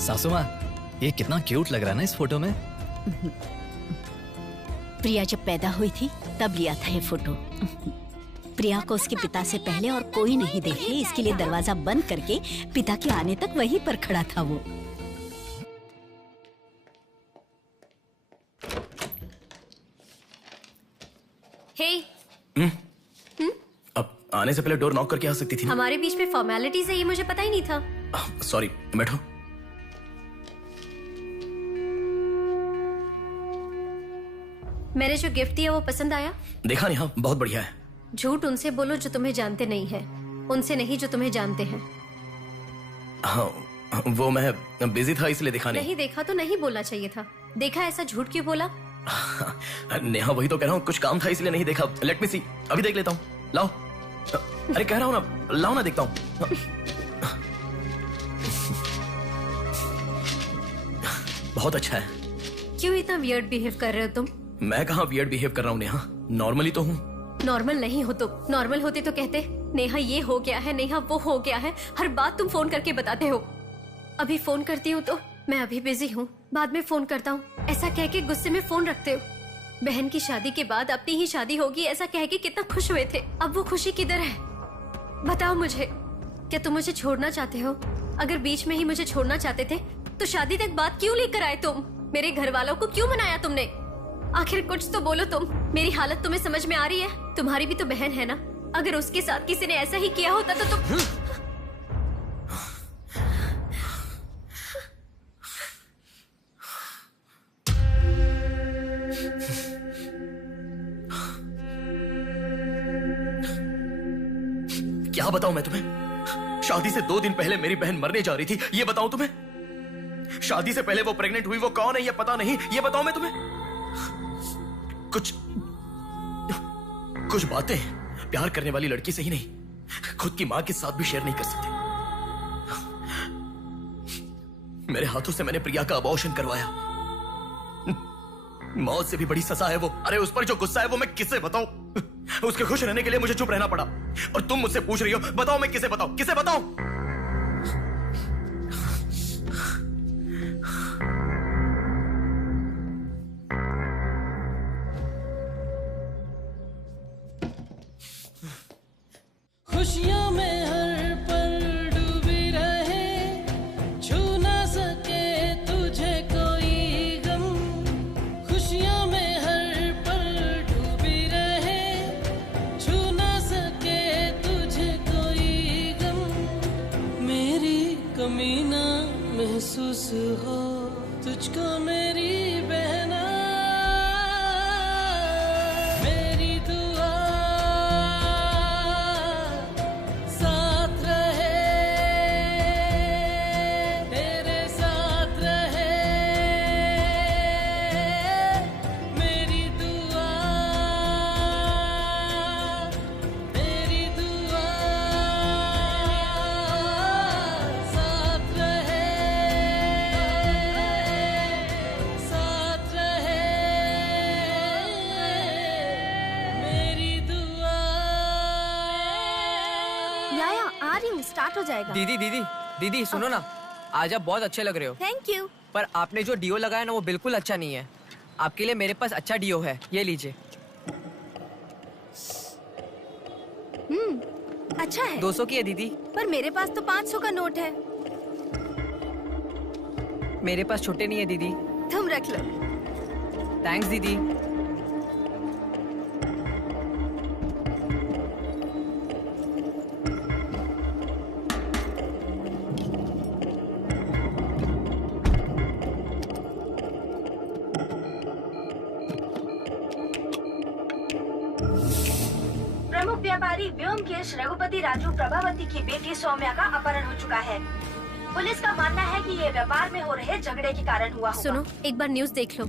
सासू माँ, ये कितना क्यूट लग रहा है ना इस फोटो में। प्रिया जब पैदा हुई थी तब लिया था ये फोटो। प्रिया को उसके पिता से पहले और कोई नहीं देखे, इसके लिए दरवाजा बंद करके पिता के आने तक वहीं पर खड़ा था वो। हे, अब आने से पहले डोर नॉक करके आ सकती थी ना? हमारे बीच में फॉर्मेलिटीज है, ये मुझे पता ही नहीं था। सॉरी, बैठो। मैंने जो गिफ्ट दिया वो पसंद आया? देखा नहीं? हाँ, बहुत बढ़िया है। झूठ उनसे बोलो जो तुम्हें जानते नहीं है, उनसे नहीं जो तुम्हें जानते हैं। हाँ, वो मैं बिजी था इसलिए देखा नहीं। नहीं देखा तो नहीं बोलना चाहिए था। देखा ऐसा झूठ क्यों बोला? नेहा, वही तो कह रहा हूँ, कुछ काम था इसलिए नहीं देखा। लेट मी सी, अभी देख लेता हूँ। लाओ। अरे कह रहा हूँ ना, लाओ ना, देखता हूँ। बहुत अच्छा है। क्यों इतना वियर्ड बिहेव कर रहे हो तुम? मैं कहाँ वियर्ड बिहेव कर रहा हूँ नेहा, नॉर्मली तो हूँ। नॉर्मल नहीं हो तुम। नॉर्मल होते तो कहते नेहा ये हो गया है, नेहा वो हो गया है। हर बात तुम फोन करके बताते हो। अभी फोन करती हूँ तो मैं अभी बिजी हूँ, बाद में फोन करता हूँ, ऐसा कह के गुस्से में फोन रखते हो। बहन की शादी के बाद अपनी ही शादी होगी ऐसा कह के कितना खुश हुए थे, अब वो खुशी किधर है? बताओ मुझे, क्या तुम मुझे छोड़ना चाहते हो? अगर बीच में ही मुझे छोड़ना चाहते थे तो शादी तक बात क्यों लेकर आए तुम? मेरे घर वालों को क्यों मनाया तुमने? आखिर कुछ तो बोलो तुम। मेरी हालत तुम्हें समझ में आ रही है? तुम्हारी भी तो बहन है ना, अगर उसके साथ किसी ने ऐसा ही किया होता तो तुम क्या बताऊं मैं तुम्हें? शादी से 2 दिन पहले मेरी बहन मरने जा रही थी, ये बताऊं तुम्हें? शादी से पहले वो प्रेग्नेंट हुई, वो कौन है ये पता नहीं, ये बताऊं मैं तुम्हें? कुछ बातें प्यार करने वाली लड़की से ही नहीं, खुद की मां के साथ भी शेयर नहीं कर सकते। मेरे हाथों से मैंने प्रिया का अबॉर्शन करवाया। मौत से भी बड़ी सजा है वो। अरे उस पर जो गुस्सा है वो मैं किसे बताऊं? उसके खुश रहने के लिए मुझे चुप रहना पड़ा। और तुम मुझसे पूछ रही हो, बताओ मैं किसे बताऊं? किसे बताऊं? खुशियों में हर पल डूबी रहे, छू ना सके तुझे कोई गम। खुशियों में हर पल डूबी रहे, छू ना सके तुझे कोई गम। मेरी कमी ना महसूस हो तुझको मेरी बहना। मेरी दुआ साथ रहे, तेरे साथ रहे। मेरी दुआ साथ रहे, साथ रहे। मेरी दुआ। याया आ रही हूँ, स्टार्ट हो जाएगा। दीदी दीदी दीदी सुनो ना, आज आप बहुत अच्छे लग रहे हो। Thank you. पर आपने जो डिओ लगाया ना वो बिल्कुल अच्छा नहीं है। आपके लिए मेरे पास अच्छा डिओ है, ये लीजिए। अच्छा है। 200 की है दीदी। पर मेरे पास तो 500 का नोट है। मेरे पास छोटे नहीं है दीदी। तुम रख लो। थैंक्स दीदी। प्रमुख व्यापारी व्योमकेश रघुपति राजू प्रभावती की बेटी सौम्या का अपहरण हो चुका है। पुलिस का मानना है कि ये व्यापार में हो रहे झगड़े के कारण हुआ होगा। सुनो, एक बार न्यूज़ देख लो।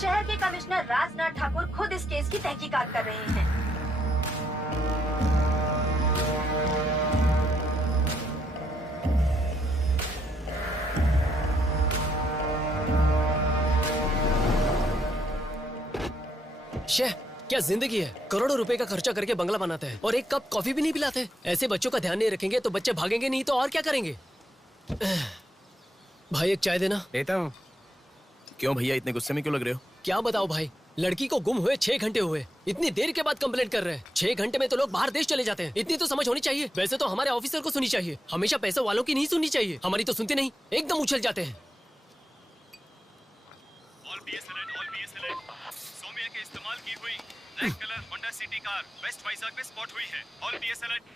शहर के कमिश्नर राजनाथ ठाकुर खुद इस केस की तहकीकात कर रहे हैं। शेह, क्या जिंदगी है? करोड़ों रुपए का खर्चा करके बंगला बनाते हैं और एक कप कॉफी भी नहीं पिलाते। ऐसे बच्चों का ध्यान नहीं रखेंगे तो बच्चे भागेंगे नहीं तो और क्या करेंगे? भाई एक चाय देना। देता हूँ। क्यों भैया इतने गुस्से में क्यों लग रहे हो? क्या बताओ भाई, लड़की को गुम हुए 6 घंटे हुए, इतनी देर के बाद कंप्लेंट कर रहे हैं। 6 घंटे में तो लोग बाहर देश चले जाते हैं। इतनी तो समझ होनी चाहिए। वैसे तो हमारे ऑफिसर को सुनी चाहिए, हमेशा पैसे वालों की नहीं सुननी चाहिए। हमारी तो सुनते नहीं, एकदम उछल जाते हैं।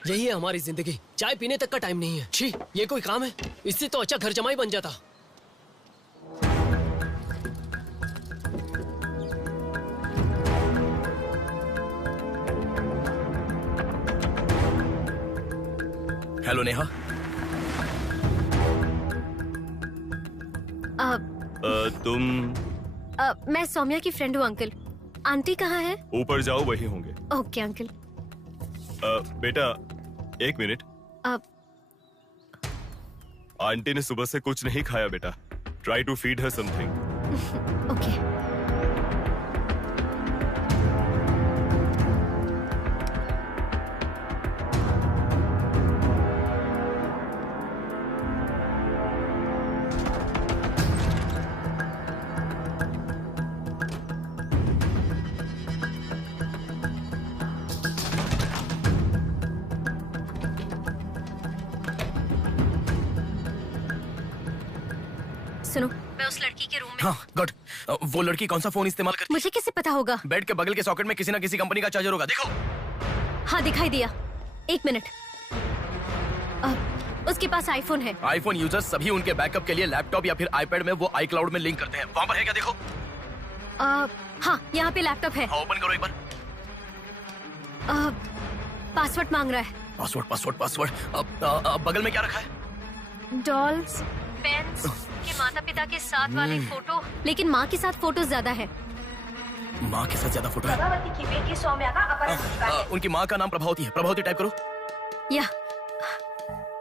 यही है हमारी जिंदगी। चाय पीने तक का टाइम नहीं है। छी, ये कोई काम है? इससे तो अच्छा घर जमाई बन जाता। हेलो नेहा। तुम? मैं सौम्या की फ्रेंड हूँ अंकल। आंटी कहाँ है? ऊपर जाओ, वही होंगे। Okay uncle. बेटा 1 मिनट। अब आंटी ने सुबह से कुछ नहीं खाया बेटा। Try to feed her something. Okay. सुनो, मैं उस लड़की के रूम में। हाँ गुड। वो लड़की कौन सा फोन इस्तेमाल करती है? मुझे कैसे पता होगा? बेड के बगल के सॉकेट में किसी ना किसी कंपनी का चार्जर होगा, देखो। हाँ दिखाई दिया। 1 मिनट। उसके पास आईफोन है। आईफोन यूजर्स सभी उनके बैकअप के लिए लैपटॉप या फिर आईपैड में वो iCloud में लिंक करते हैं। वहाँ पर है क्या, देखो। हाँ यहाँ पे लैपटॉप है। ओपन करो एक बार। पासवर्ड मांग रहा है। पासवर्ड। बगल में क्या रखा है? डॉल्स, पेन्स, के माता पिता के साथ वाले फोटो, लेकिन माँ के साथ फोटो ज्यादा है। माँ के साथ ज्यादा फोटो है? प्रभावती की बेटी सौम्या का अपहरण हो चुका है। उनकी माँ का नाम प्रभावती है। प्रभावती टाइप करो। या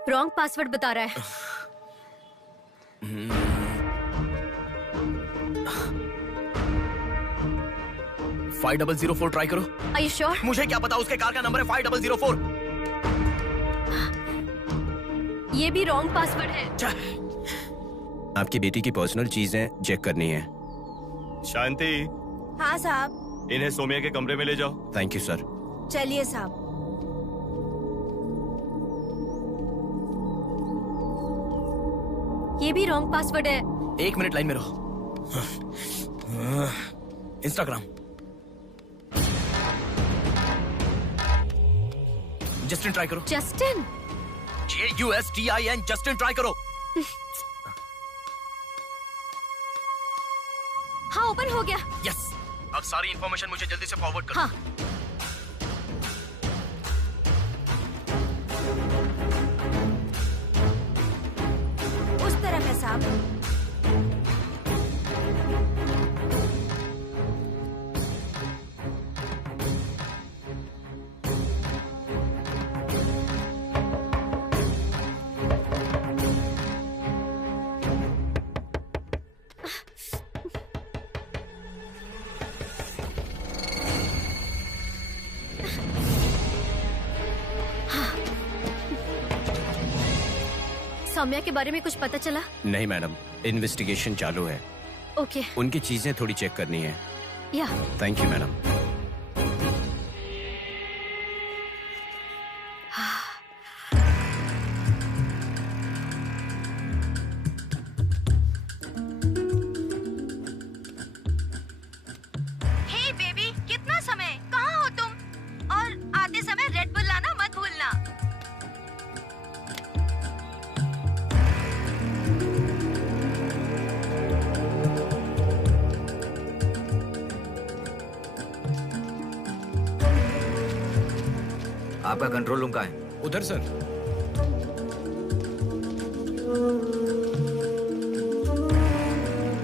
रॉन्ग पासवर्ड बता रहा है। 5004 ट्राई करो। Are you sure? मुझे क्या पता, उसके कार का नंबर है 5004। ये भी रॉन्ग पासवर्ड है। आपकी बेटी की पर्सनल चीजें चेक करनी है। शांति, हाँ साहब। इन्हें सोमिया के कमरे में ले जाओ। Thank you sir. चलिए साहब। ये भी रॉन्ग पासवर्ड है। 1 मिनट लाइन में रहो। इंस्टाग्राम। जस्टिन ट्राई करो। जस्टिन? JUSTIN, जस्टिन ट्राई करो। हाँ ओपन हो गया। यस। अब सारी इंफॉर्मेशन मुझे जल्दी से फॉरवर्ड करो। हाँ। उस तरफ है साहब। सौम्या के बारे में कुछ पता चला? नहीं मैडम, इन्वेस्टिगेशन चालू है। ओके। उनकी चीजें थोड़ी चेक करनी है। या। Thank you madam. Hey baby, कितना समय? कहाँ हो तुम? और आते समय रेड बुल लाना मत भूलना। आपका कंट्रोल रूम कहाँ है? उधर सर।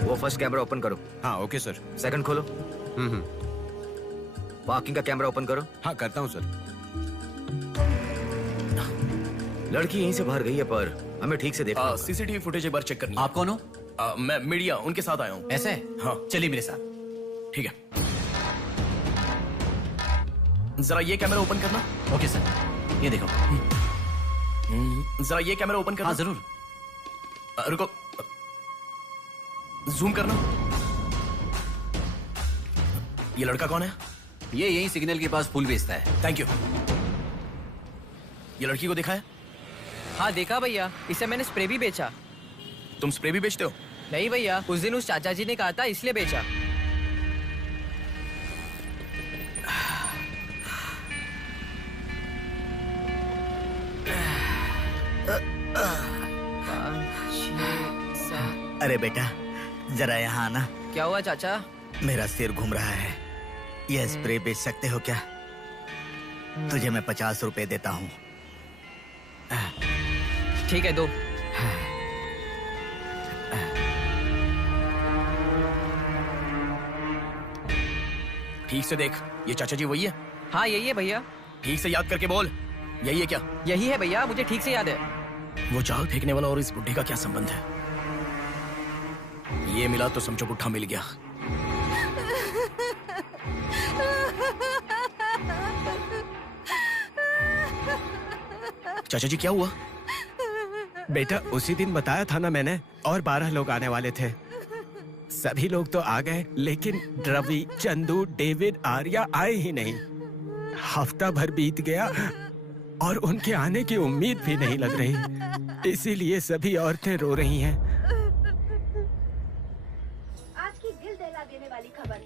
वो फर्स्ट कैमरा ओपन करो। हाँ ओके सर। सेकंड खोलो। पार्किंग का कैमरा ओपन करो। हाँ करता हूँ सर। लड़की यहीं से बाहर गई है, पर हमें ठीक से देखना। सीसीटीवी फुटेज एक बार चेक करनी है। आप कौन हो? मैं मीडिया, उनके साथ आया हूँ। ऐसे? हाँ चलिए मेरे साथ। ठीक है। जरा ये कैमरा ओपन करना। ओके सर, ये देखो। जरा ये कैमरा ओपन करना। हाँ जरूर। रुको, जूम करना। ये लड़का कौन है? ये यही सिग्नल के पास फूल बेचता है। Thank you. ये लड़की को देखा है? हाँ देखा भैया, इसे मैंने स्प्रे भी बेचा। तुम स्प्रे भी बेचते हो? नहीं भैया, उस दिन उस चाचा जी ने कहा था इसलिए बेचा। अरे बेटा, जरा यहाँ आना। क्या हुआ चाचा? मेरा सिर घूम रहा है। यह स्प्रे बेच सकते हो क्या? तुझे मैं 50 रुपए देता हूँ। ठीक है, दो। ठीक से देख, ये चाचा जी वही है? हाँ यही है भैया। ठीक से याद करके बोल, यही है क्या? यही है भैया, मुझे ठीक से याद है। वो जाल फेंकने वाला और इस बुढ़े का क्या संबंध है? ये मिला तो समझो बुढ़ा मिल गया। चाचा जी क्या हुआ? बेटा उसी दिन बताया था ना मैंने, और 12 लोग आने वाले थे। सभी लोग तो आ गए, लेकिन रवि, चंदू, डेविड, आर्या आए ही नहीं। हफ्ता भर बीत गया और उनके आने की उम्मीद भी नहीं लग रही। इसीलिए सभी औरतें रो रही हैं। खबर।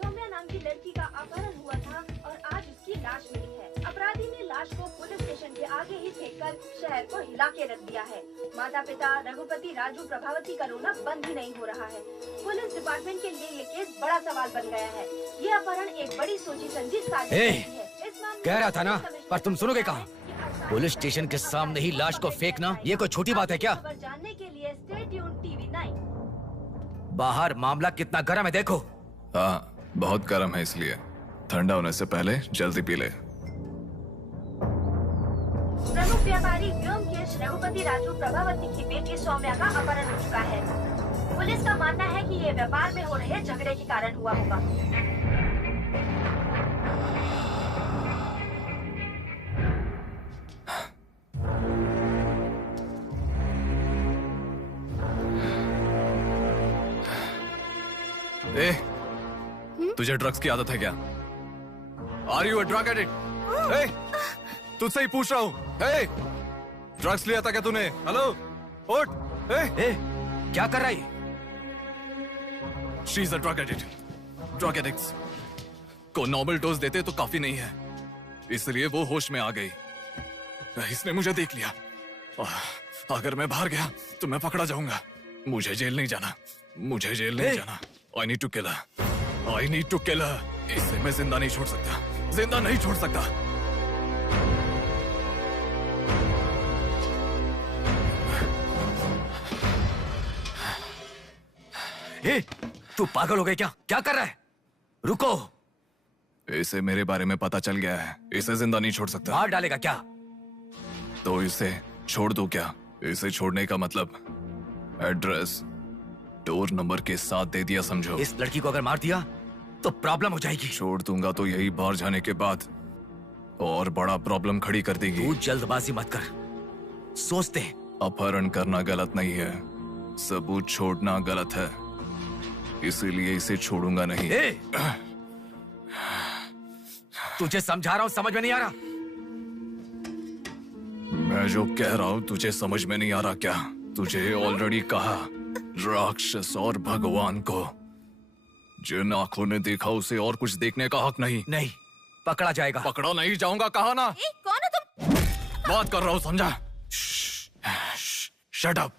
सौम्या नाम की लड़की का अपहरण हुआ था और आज उसकी लाश मिली है। अपराधी ने लाश को पुलिस स्टेशन के आगे ही फेंककर शहर को हिला के रख दिया है। माता पिता रघुपति, राजू, प्रभावती का रोना बंद ही नहीं हो रहा है। पुलिस डिपार्टमेंट के लिए ये केस बड़ा सवाल बन गया है। ये अपहरण एक बड़ी सोची समझी साजिश है। कह रहा था ना, पर तुम सुनोगे कहाँ? पुलिस स्टेशन के सामने ही लाश को फेंकना ये कोई छोटी बात है क्या? जानने के लिए स्टे ट्यून्ड टीवी 9। बाहर मामला कितना गर्म है देखो। हाँ, बहुत गर्म है, इसलिए ठंडा होने से पहले जल्दी पी ले। प्रमुख व्यापारी व्योमकेश रघुपति राजू प्रभावती की बेटी सौम्या का अपहरण हो चुका है। पुलिस का मानना है कि ये व्यापार में हो रहे झगड़े के कारण हुआ होगा। ए, तुझे ड्रग्स की आदत है क्या? Are you a drug addict? ए, तुझसे ही पूछ रहा हूँ। ए, ड्रग्स लिया था क्या तूने? हेलो, उठ। ए, क्या कर रहा है? She is a drug addict. Drug addicts को नॉर्मल डोज देते तो काफी नहीं है, इसलिए वो होश में आ गई। इसने मुझे देख लिया। अगर मैं बाहर गया तो मैं पकड़ा जाऊंगा। मुझे जेल नहीं जाना, मुझे जेल नहीं जाना। I need to kill her. I need to kill her. इसे मैं जिंदा नहीं छोड़ सकता, जिंदा नहीं छोड़ सकता। ए, तू पागल हो गया क्या? क्या कर रहा है? रुको। इसे मेरे बारे में पता चल गया है, इसे जिंदा नहीं छोड़ सकता। मार डालेगा क्या? तो इसे छोड़ दूं क्या? इसे छोड़ने का मतलब एड्रेस, डोर नंबर के साथ दे दिया, समझो। इस लड़की को अगर मार दिया तो प्रॉब्लम हो जाएगी। छोड़ दूंगा तो यही बाहर जाने के बाद और बड़ा प्रॉब्लम खड़ी कर देगी। तू जल्दबाजी मत कर, सोचते हैं। अपहरण करना गलत नहीं है, सबूत छोड़ना गलत है, इसीलिए इसे छोड़ूंगा नहीं। तुझे समझा रहा हूं, समझ में नहीं आ रहा? मैं जो कह रहा हूं तुझे समझ में नहीं आ रहा क्या? तुझे ऑलरेडी कहा, राक्षस और भगवान को जिन आंखों ने देखा उसे और कुछ देखने का हक नहीं। नहीं, पकड़ा जाएगा। पकड़ा नहीं जाऊंगा, कहा ना। कौन है तुम? बात कर रहा हूं, समझा? Shut up.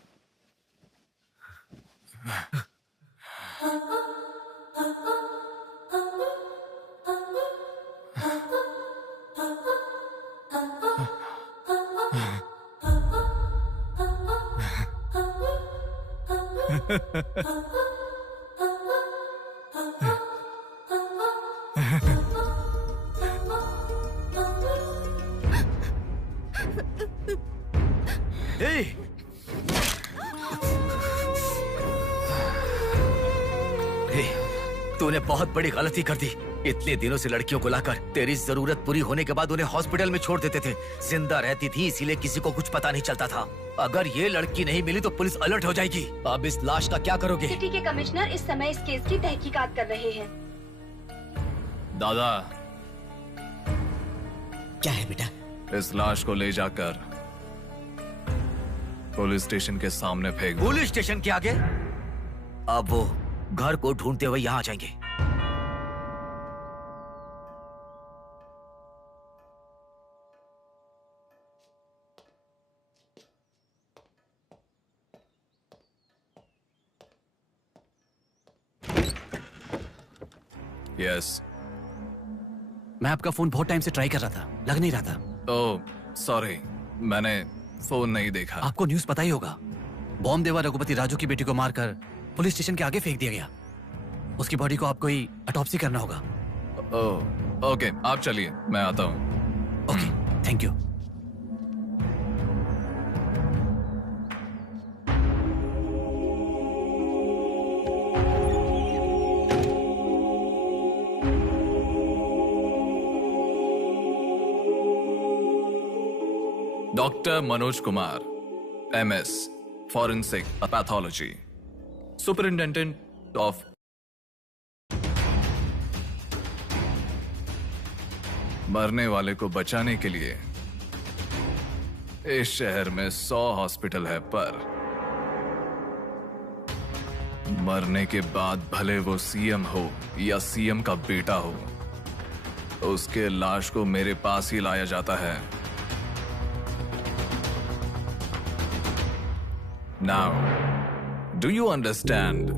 तूने बहुत बड़ी गलती कर दी। इतने दिनों से लड़कियों को लाकर तेरी जरूरत पूरी होने के बाद उन्हें हॉस्पिटल में छोड़ देते थे। जिंदा रहती थी इसीलिए किसी को कुछ पता नहीं चलता था। अगर ये लड़की नहीं मिली तो पुलिस अलर्ट हो जाएगी। अब इस लाश का क्या करोगे? सिटी के कमिश्नर इस समय इस केस की तहकीकात कर रहे हैं। दादा, क्या है बेटा? इस लाश को ले जाकर पुलिस स्टेशन के सामने फेंक दो। पुलिस स्टेशन के आगे? अब वो घर को ढूंढते हुए यहाँ आ जाएंगे। यस। मैं आपका फोन बहुत टाइम से ट्राई कर रहा था, लग नहीं रहा था। ओह, सॉरी, मैंने फोन नहीं देखा। आपको न्यूज़ पता ही होगा, बॉम्ब देवा रघुपति राजू की बेटी को मारकर पुलिस स्टेशन के आगे फेंक दिया गया। उसकी बॉडी को आपको ही ऑटोप्सी करना होगा। ओह, ओके, आप चलिए, मैं आता हूँ। Okay, thank you. Doctor Manoj Kumar, MS, forensic pathology, superintendent of मरने वाले को बचाने के लिए इस शहर में 100 हॉस्पिटल है, पर मरने के बाद भले वो सीएम हो या सीएम का बेटा हो, उसके लाश को मेरे पास ही लाया जाता है। Now, do you understand?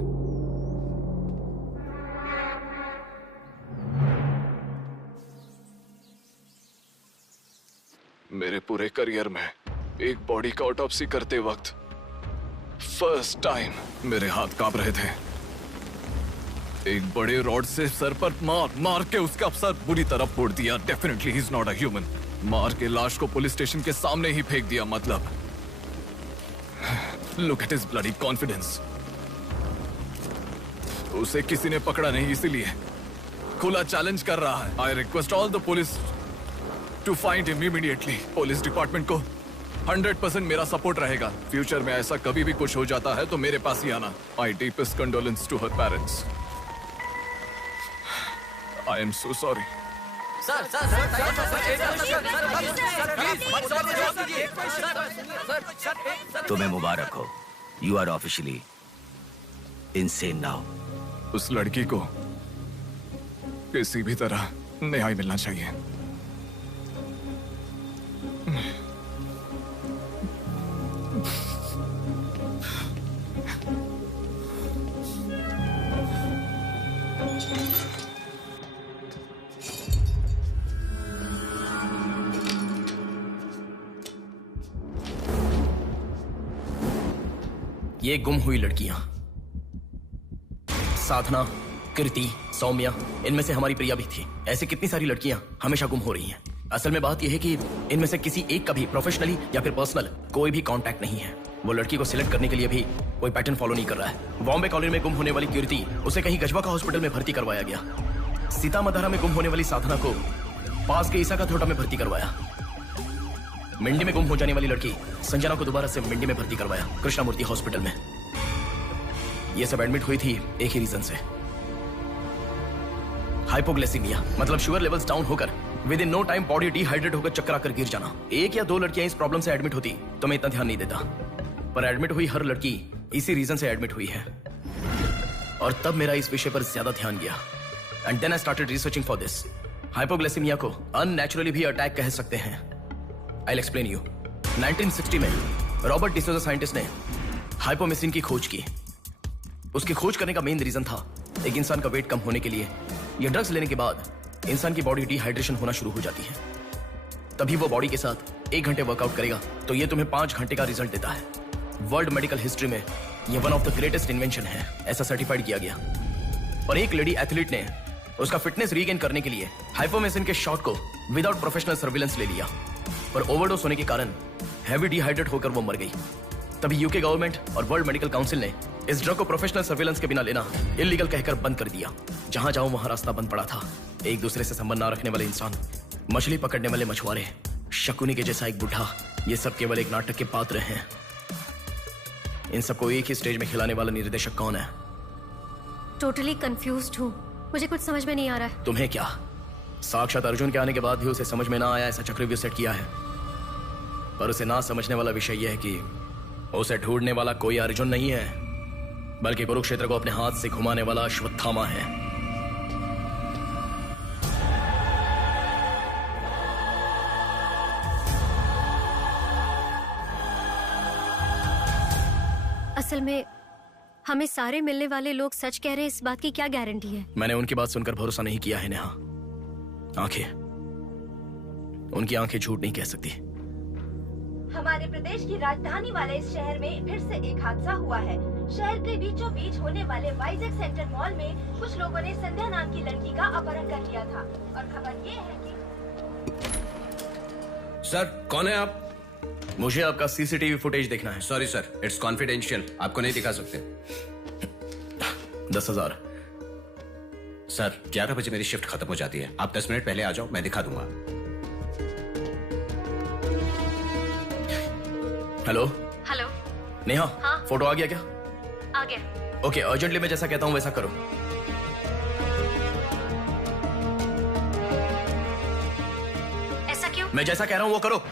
मेरे पूरे करियर में एक बॉडी का ऑटोप्सी करते वक्त फर्स्ट टाइम मेरे हाथ कांप रहे थे। एक बड़े रॉड से सर पर मार के उसका सर बुरी तरह फोड़ दिया। Definitely he is not a human. मार के लाश को पुलिस स्टेशन के सामने ही फेंक दिया। मतलब look at his bloody confidence. उसे किसी ने पकड़ा नहीं, इसीलिए खुला चैलेंज कर रहा है। I request all the police to find him immediately. Police department को 100% मेरा सपोर्ट रहेगा। फ्यूचर में ऐसा कभी भी कुछ हो जाता है तो मेरे पास ही आना। I deepest condolence to her parents. I am so sorry. तुम्हें मुबारक हो। You are officially insane now. उस लड़की को किसी भी तरह न्याय मिलना चाहिए। ये गुम हुई लड़कियां साधना, कृति, सौम्या, इनमें से हमारी प्रिया भी थी। ऐसे कितनी सारी लड़कियां हमेशा गुम हो रही हैं। असल में बात यह है कि इनमें से किसी एक का भी प्रोफेशनली या फिर पर्सनल कोई भी कांटेक्ट नहीं है। वो लड़की को सिलेक्ट करने के लिए भी कोई पैटर्न फॉलो नहीं कर रहा है। बॉम्बे कॉलोनी में गुम होने वाली कीर्ति, उसे कहीं गजवा का हॉस्पिटल में भर्ती करवाया गया। सीतामढ़ी में गुम होने वाली साधना को पास के ईसा का थोटा में भर्ती करवाया। मिंडी में गुम हो जाने वाली लड़की संजना को दोबारा से मिंडी में भर्ती करवाया, कृष्णामूर्ति हॉस्पिटल में। ये सब एडमिट हुई थी एक ही रीजन से, हाइपोग्लाइसेमिया, मतलब शुगर लेवल्स डाउन होकर within no time body dehydrate होकर चक्कर आकर गिर जाना। एक या दो लड़कियां इस प्रॉब्लम से एडमिट होती तो मैं इतना ध्यान नहीं देता, पर एडमिट हुई हर लड़की इसी रीजन से एडमिट हुई है। और तब मेरा इस विषय पर ज्यादा ध्यान गया। And then I started researching for this. Hypoglycaemia को अननेचुरली भी अटैक कह सकते हैं। I will explain you. 1960 में रॉबर्ट डिसोजा साइंटिस्ट ने हाइपोमेसिन की खोज की। उसकी खोज करने का मेन रीजन था एक इंसान का वेट कम होने के लिए ये ड्रग्स लेने के बाद इंसान की बॉडी डिहाइड्रेशन होना शुरू हो जाती है। तभी वो बॉडी के साथ 1 घंटे वर्कआउट करेगा तो ये तुम्हें 5 घंटे का रिजल्ट देता है। वर्ल्ड मेडिकल हिस्ट्री में ये one of the greatest invention है, ऐसा सर्टिफाइड किया गया। और एक लेडी एथलीट ने उसका फिटनेस रीगेन करने के लिए हाइपोमेसिन के शॉट को विदाउट प्रोफेशनल सर्विलेंस ले लिया, पर ओवरडोज होने के कारण हैवी डिहाइड्रेट होकर वो मर गई। तभी यूके गवर्नमेंट और वर्ल्ड मेडिकल काउंसिल ने इस ड्रग को प्रोफेशनल सर्विलेंस के बिना लेना इलीगल कहकर बंद कर दिया। जहां जाओ वहां रास्ता बंद पड़ा था। एक दूसरे से संबंध ना रखने वाले इंसान, मछली पकड़ने वाले मछुआरे, शकुनी के जैसा एक बुढ़ा, ये सब केवल एक नाटक के पात्र हैं। इन सबको एक ही स्टेज में खिलाने वाला निर्देशक कौन है? टोटली कंफ्यूज्ड हूँ, मुझे कुछ समझ में नहीं आ रहा है। तुम्हें क्या? साक्षात अर्जुन के आने के बाद भी उसे समझ में ना आया ऐसा चक्रव्यूह सेट किया है। पर उसे ना समझने वाला विषय यह है कि उसे ढूंढने वाला कोई अर्जुन नहीं है, बल्कि कुरुक्षेत्र को अपने हाथ से घुमाने वाला अश्वत्थामा है। असल में हमें सारे मिलने वाले लोग सच कह रहे हैं, इस बात की क्या गारंटी है? मैंने उनकी बात सुनकर भरोसा नहीं किया है नेहा। आंखें, उनकी आंखें झूठ नहीं कह सकती। हमारे प्रदेश की राजधानी वाले इस शहर में फिर से एक हादसा हुआ है। शहर के बीचों बीच होने वाले वाइजैक सेंटर मॉल में कुछ लोगों ने संध्या नाम की लड़की का अपहरण कर लिया था। और खबर ये है कि सर, कौन है आप? मुझे आपका सीसीटीवी फुटेज देखना है। सॉरी सर, इट्स कॉन्फिडेंशियल, आपको नहीं दिखा सकते। 10,000। सर, 11 बजे मेरी शिफ्ट खत्म हो जाती है, आप 10 मिनट पहले आ जाओ, मैं दिखा दूंगा। हेलो हेलो नेहा, हाँ? फोटो आ गया क्या? आ गया। ओके, अर्जेंटली मैं जैसा कहता हूँ वैसा करो। ऐसा क्यों? मैं जैसा कह रहा हूँ वो करो।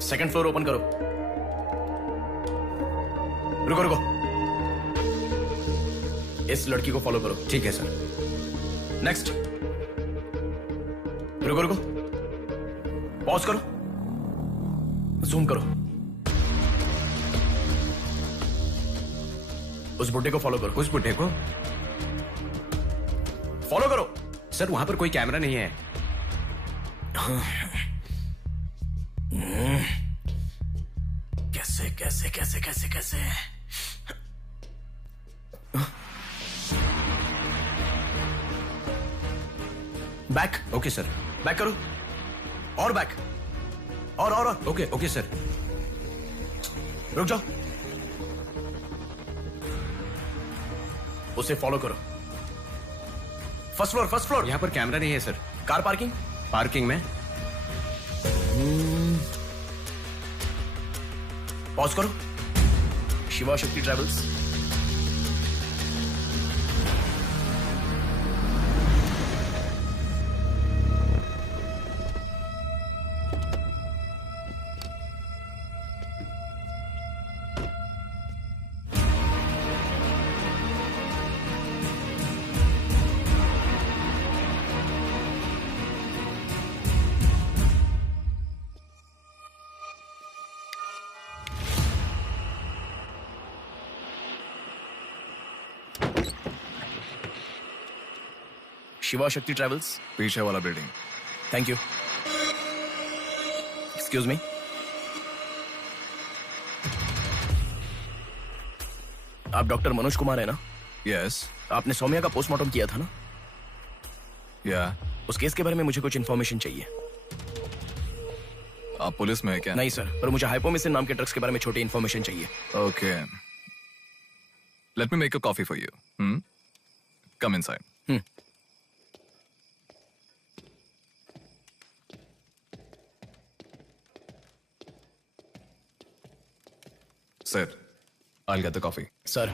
सेकंड फ्लोर ओपन करो। रुको रुको, इस लड़की को फॉलो करो। ठीक है सर। नेक्स्ट। रुको रुको, पॉज करो, जूम करो। उस बुड्ढे को फॉलो करो। उस बुड्ढे को फॉलो करो। सर वहां पर कोई कैमरा नहीं है। कैसे कैसे कैसे कैसे कैसे? बैक। Okay sir. बैक करो, और बैक, और ओके ओके सर। रुक जाओ, उसे फॉलो करो। First floor, first floor. यहाँ पर कैमरा नहीं है सर। कार पार्किंग, पार्किंग में। पॉज करो। शिवा शक्ति ट्रैवल्स। शिवा शक्ति ट्रैवल्स, पीछे वाला building. Thank you. Excuse me, आप डॉक्टर मनोज कुमार है ना? यस। आपने सौम्या का पोस्टमार्टम किया था ना? या। उस केस के बारे में मुझे कुछ इन्फॉर्मेशन चाहिए। आप पुलिस में है क्या? नहीं सर, पर मुझे हाइपोमिसिन नाम के ड्रग्स के बारे में छोटी इन्फॉर्मेशन चाहिए। Okay, let me make a coffee for you. Come inside. Sir, I'll get the coffee. Sir,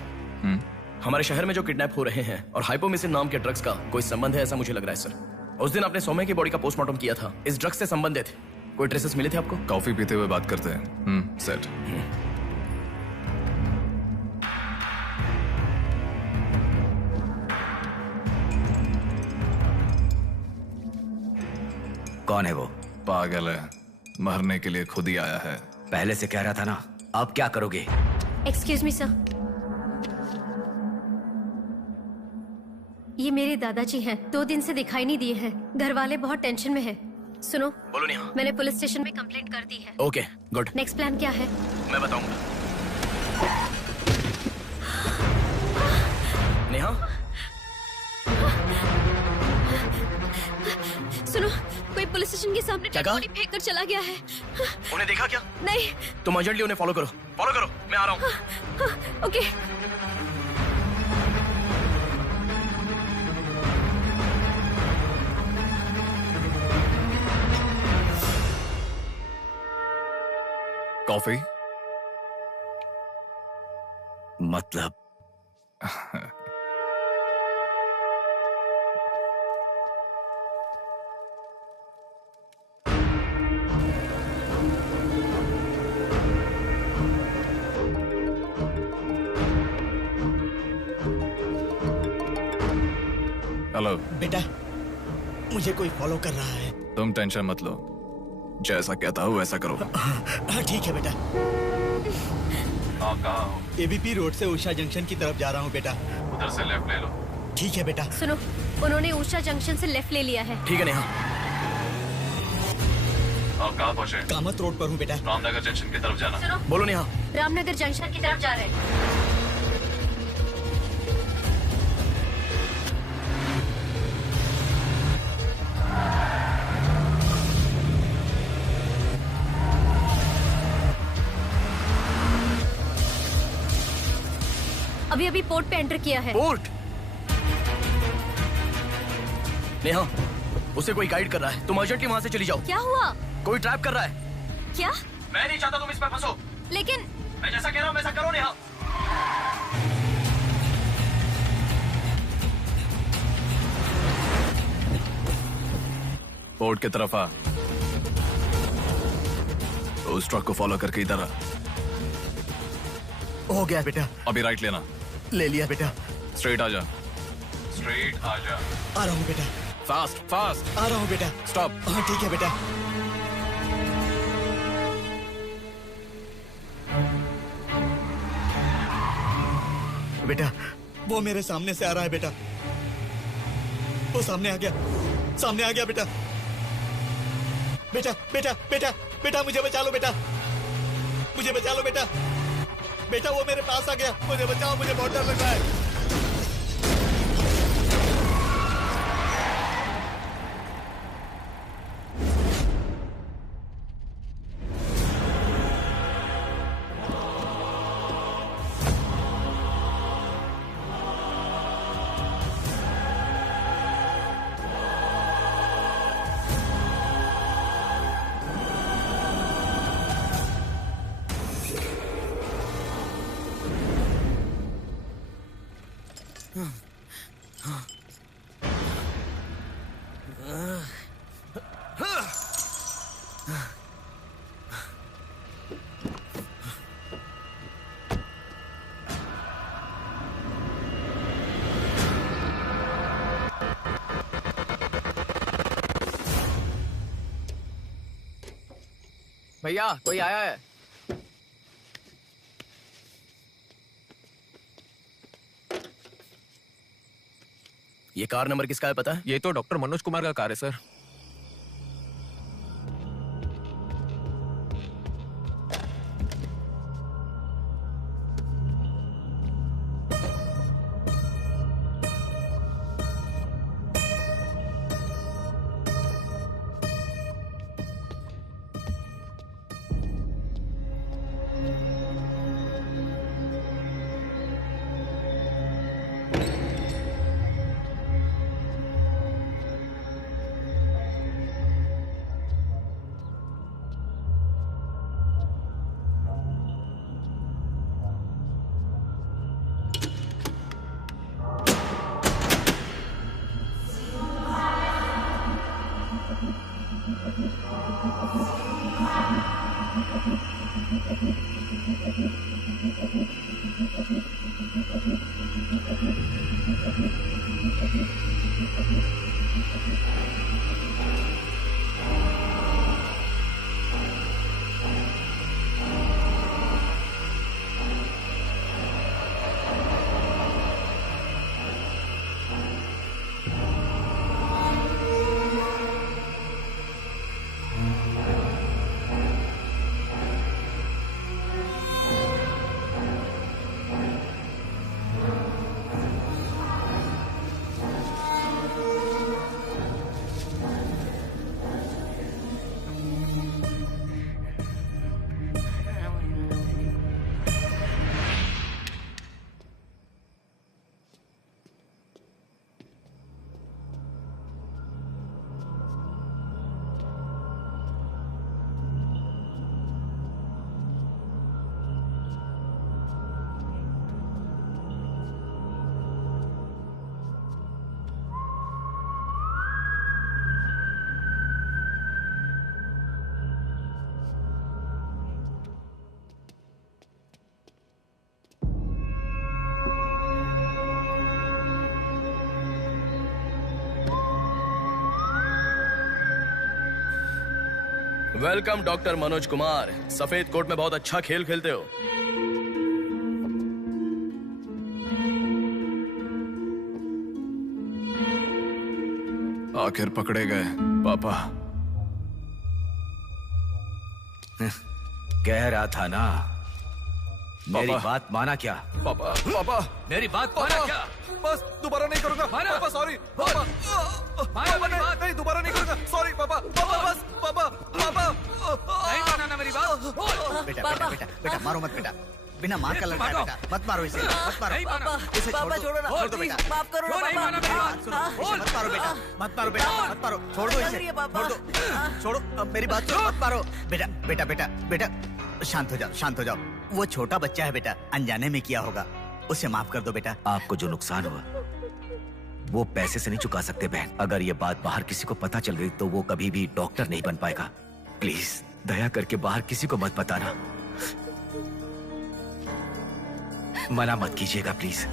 हमारे शहर में जो किडनैप हो रहे हैं और हाइपोमिसिन नाम के ड्रग्स का कोई संबंध है ऐसा मुझे लग रहा है सर। उस दिन आपने सौम्या की बॉडी का पोस्टमार्टम किया था, इस ड्रग्स से संबंधित कोई ट्रेसेस मिले थे आपको? कॉफी पीते हुए बात करते हैं। सेट। कौन है वो? पागल है, मरने के लिए खुद ही आया है। पहले से कह रहा था ना, अब क्या करोगे? एक्सक्यूज मी सर, ये मेरे दादाजी हैं। 2 दिन से दिखाई नहीं दिए हैं। घर वाले बहुत टेंशन में हैं। सुनो, बोलो नेहा। मैंने पुलिस स्टेशन में कंप्लेंट कर दी है। Okay, good. नेक्स्ट प्लान क्या है? मैं बताऊंगा। नेहा, सुनो, कोई पुलिस स्टेशन के सामने क्या कहा? बॉडी फेंक कर चला गया है। उन्हें देखा क्या? नहीं। तुम अर्जेंटली उन्हें फॉलो करो। फॉलो करो, मैं आ रहा हूँ। ओके। कॉफी? मतलब हेलो बेटा, मुझे कोई फॉलो कर रहा है। तुम टेंशन मत लो, जैसा कहता हूँ वैसा करो। हाँ ठीक है बेटा। आप कहाँ हो? एबीपी रोड से उषा जंक्शन की तरफ जा रहा हूँ बेटा। उधर से लेफ्ट ले लो। ठीक है बेटा। सुनो, उन्होंने उषा जंक्शन से लेफ्ट ले लिया है। ठीक है नेहा। आप कहाँ पहुँचे? कामत रोड पर हूँ बेटा। रामनगर जंक्शन की तरफ जाना। सुनो, बोलो नेहा। रामनगर जंक्शन की तरफ जा रहे हैं। अभी अभी पोर्ट पे एंटर किया है। पोर्ट? नेहा, उसे कोई गाइड कर रहा है। तुम अर्जेंटली वहां से चली जाओ। क्या हुआ? कोई ट्रैप कर रहा है। क्या? मैं नहीं चाहता तुम इसमें फंसो। लेकिन मैं जैसा कह रहा हूं वैसा करो नेहा। पोर्ट की तरफ आ। उस ट्रक को फॉलो करके इधर आ। हो गया बेटा। अभी राइट लेना। ले लिया बेटा। स्ट्रेट आ जा। स्ट्रेट आ जा। आ रहा हूँ बेटा। Fast fast. आ रहा हूँ बेटा। स्टॉप। हाँ ठीक है बेटा। बेटा वो मेरे सामने से आ रहा है बेटा। वो सामने आ गया, सामने आ गया बेटा। बेटा बेटा बेटा बेटा मुझे बचा लो बेटा, मुझे बचा लो बेटा। बेटा वो मेरे पास आ गया, मुझे बचाओ, मुझे बहुत डर लग रहा है। भैया कोई आया है। ये कार नंबर किसका है पता है? ये तो डॉक्टर मनोज कुमार का कार है sir. Welcome doctor Manoj Kumar. सफेद कोट में बहुत अच्छा खेल खेलते हो। आखिर पकड़े गए पापा। कह रहा था ना, मेरी बात माना क्या? पापा पापा मेरी बात माना क्या? बस दोबारा नहीं करूंगा पापा। सॉरी पापा। पापा नहीं दोबारा नहीं करूंगा। सॉरी पापा। पापा बस पापा पापा नहीं माना ना मेरी बात। बेटा बेटा बेटा बेटा मारो मत बेटा, बिना मार का लड़का है बेटा, मत मारो इसे, मत मारो इसे, छोड़ दो बेटा, माफ करो ना नहीं माना मेरी बात, सुनो, मत मारो बेटा, मत मारो बेटा, मत मारो, छोड़ दो इसे, छोड़ दो, छोड़ो, अब मेरी बात सुनो, मत मारो बेटा बेटा बेटा बेटा, शांत हो जाओ, शांत हो जाओ। वो छोटा बच्चा है बेटा, अनजाने में किया होगा, उसे माफ कर दो बेटा। आपको जो नुकसान हुआ वो पैसे से नहीं चुका सकते बहन। अगर ये बात बाहर किसी को पता चल गई तो वो कभी भी डॉक्टर नहीं बन पाएगा। प्लीज दया करके बाहर किसी को मत बताना। मना मत कीजिएगा प्लीज।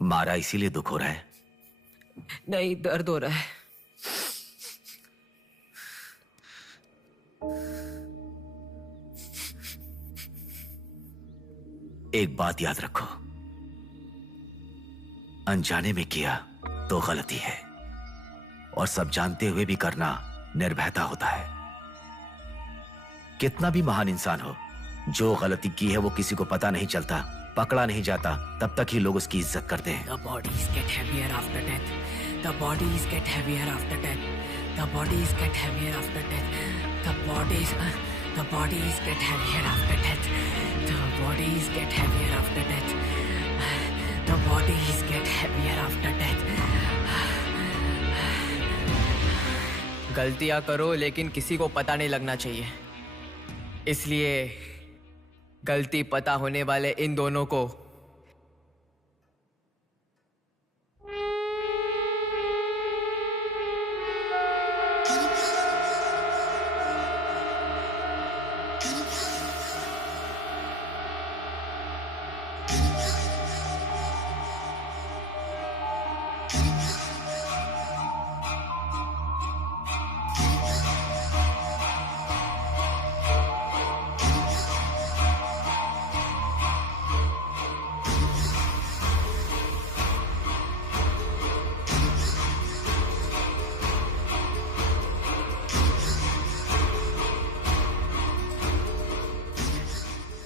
मारा इसीलिए दुख हो रहा है? नहीं, दर्द हो रहा है। एक बात याद रखो, अनजाने में किया तो गलती है, और सब जानते हुए भी करना निर्भयता होता है। कितना भी महान इंसान हो, जो गलती की है वो किसी को पता नहीं चलता, पकड़ा नहीं जाता, तब तक ही लोग उसकी इज्जत करते हैं। The bodies get heavier after death. The bodies get heavier after death. The bodies get heavier after death. The bodies get heavier after death. The bodies get heavier after death. The bodies get heavier after death. गलतियां करो लेकिन किसी को पता नहीं लगना चाहिए। इसलिए गलती पता होने वाले इन दोनों को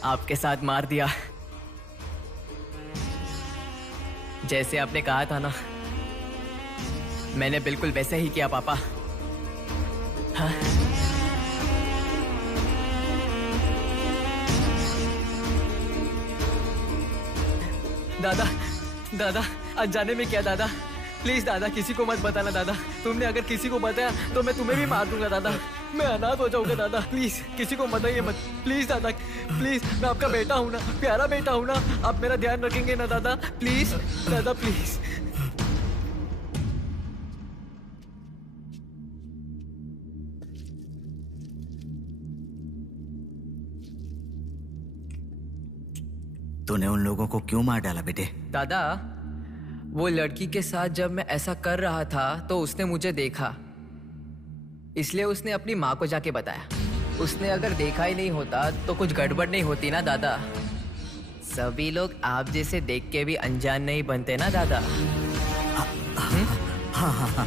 आपके साथ मार दिया, जैसे आपने कहा था ना, मैंने बिल्कुल वैसे ही किया पापा। हाँ? दादा, दादा, अनजाने में किया दादा। प्लीज दादा, किसी को मत बताना दादा। तुमने अगर किसी को बताया तो मैं तुम्हें भी मार दूंगा दादा। मैं अनाथ हो जाऊंगा दादा। प्लीज किसी को बताइए मत। प्लीज दादा, प्लीज, मैं आपका बेटा हूं ना, प्यारा बेटा हूं ना। आप मेरा ध्यान रखेंगे ना दादा? प्लीज दादा, प्लीज। तूने उन लोगों को क्यों मार डाला बेटे? दादा, वो लड़की के साथ जब मैं ऐसा कर रहा था तो उसने मुझे देखा, इसलिए उसने अपनी माँ को जाके बताया। उसने अगर देखा ही नहीं होता तो कुछ गड़बड़ नहीं होती ना दादा। सभी लोग आप जैसे देख के भी अनजान नहीं बनते ना दादा। हाँ हाँ हाँ।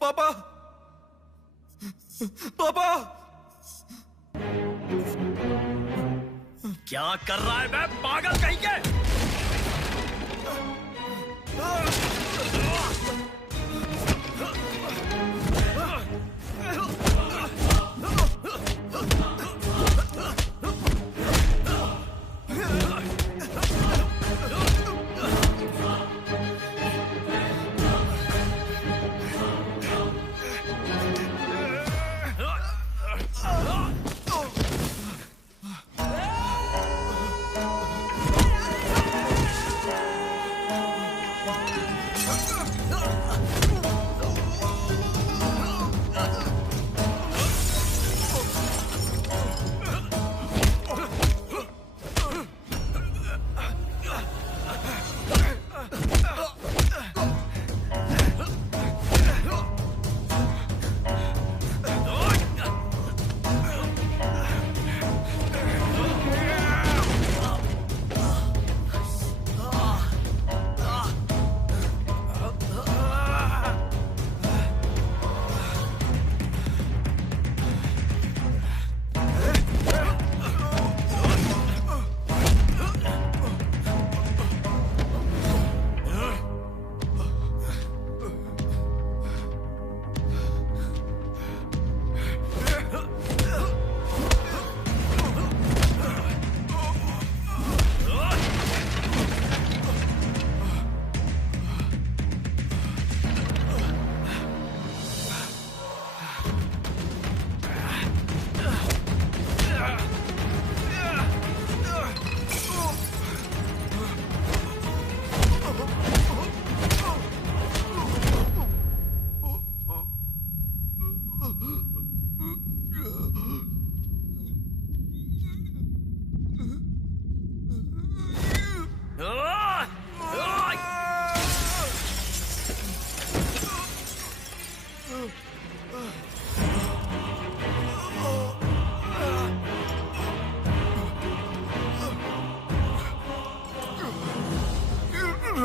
पापा, पापा, क्या कर रहा है मैं पागल कहीं के?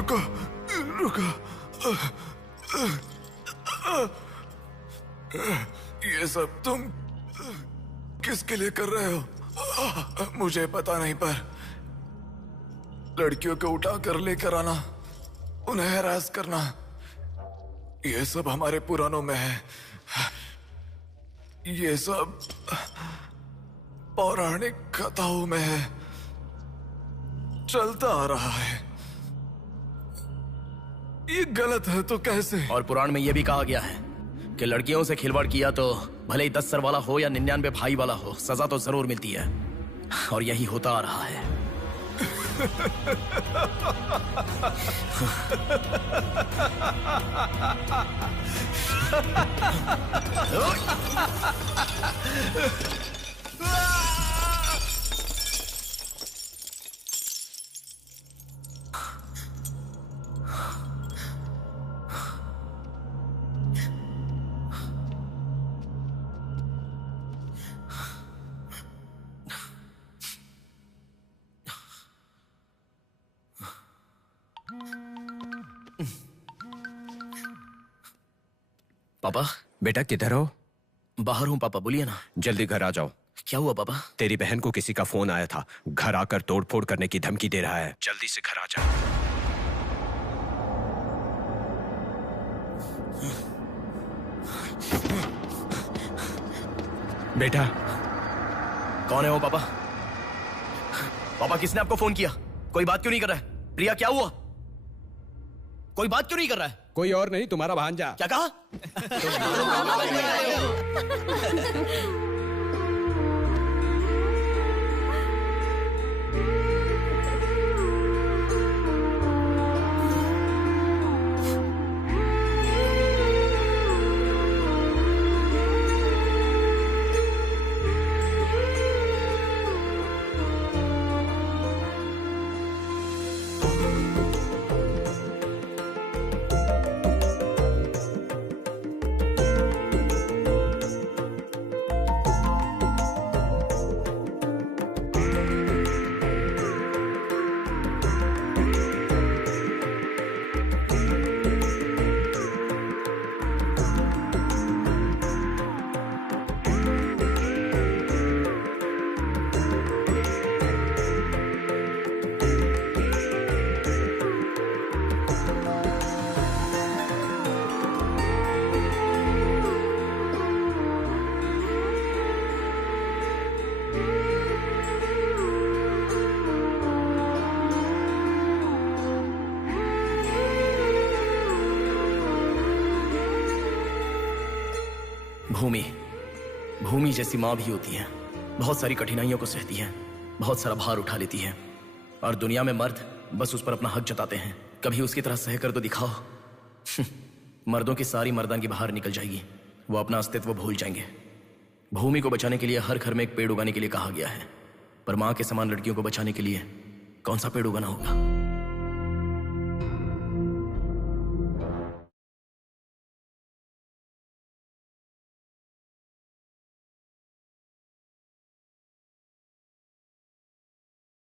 रुको रुको। ये सब तुम किसके लिए कर रहे हो? मुझे पता नहीं, पर लड़कियों को उठा कर लेकर आना, उन्हें हैरास करना, ये सब हमारे पुराणों में है। ये सब पौराणिक कथाओं में है, चलता आ रहा है। ये गलत है तो कैसे? और पुराण में यह भी कहा गया है कि लड़कियों से खिलवाड़ किया तो भले ही 10 सर वाला हो या 99 भाई वाला हो, सजा तो जरूर मिलती है। और यही होता आ रहा है। पापा। बेटा किधर हो? बाहर हूँ पापा, बोलिए ना। जल्दी घर आ जाओ। क्या हुआ पापा? तेरी बहन को किसी का फोन आया था, घर आकर तोड़फोड़ करने की धमकी दे रहा है। जल्दी से घर आ जा। बेटा। कौन है वो पापा? पापा किसने आपको फोन किया? कोई बात क्यों नहीं कर रहा है? प्रिया क्या हुआ? कोई बात क्यों नहीं कर रहा है? कोई और नहीं, तुम्हारा भांजा। क्या कहा? भूमि जैसी माँ भी होती है, बहुत सारी कठिनाइयों को सहती है, बहुत सारा भार उठा लेती है, और दुनिया में मर्द बस उस पर अपना हक जताते हैं। कभी उसकी तरह सह कर तो दिखाओ। मर्दों की सारी मर्दानगी बाहर निकल जाएगी, वो अपना अस्तित्व भूल जाएंगे। भूमि को बचाने के लिए हर घर में एक पेड़ उगाने के लिए कहा गया है, पर माँ के समान लड़कियों को बचाने के लिए कौन सा पेड़ उगाना होगा?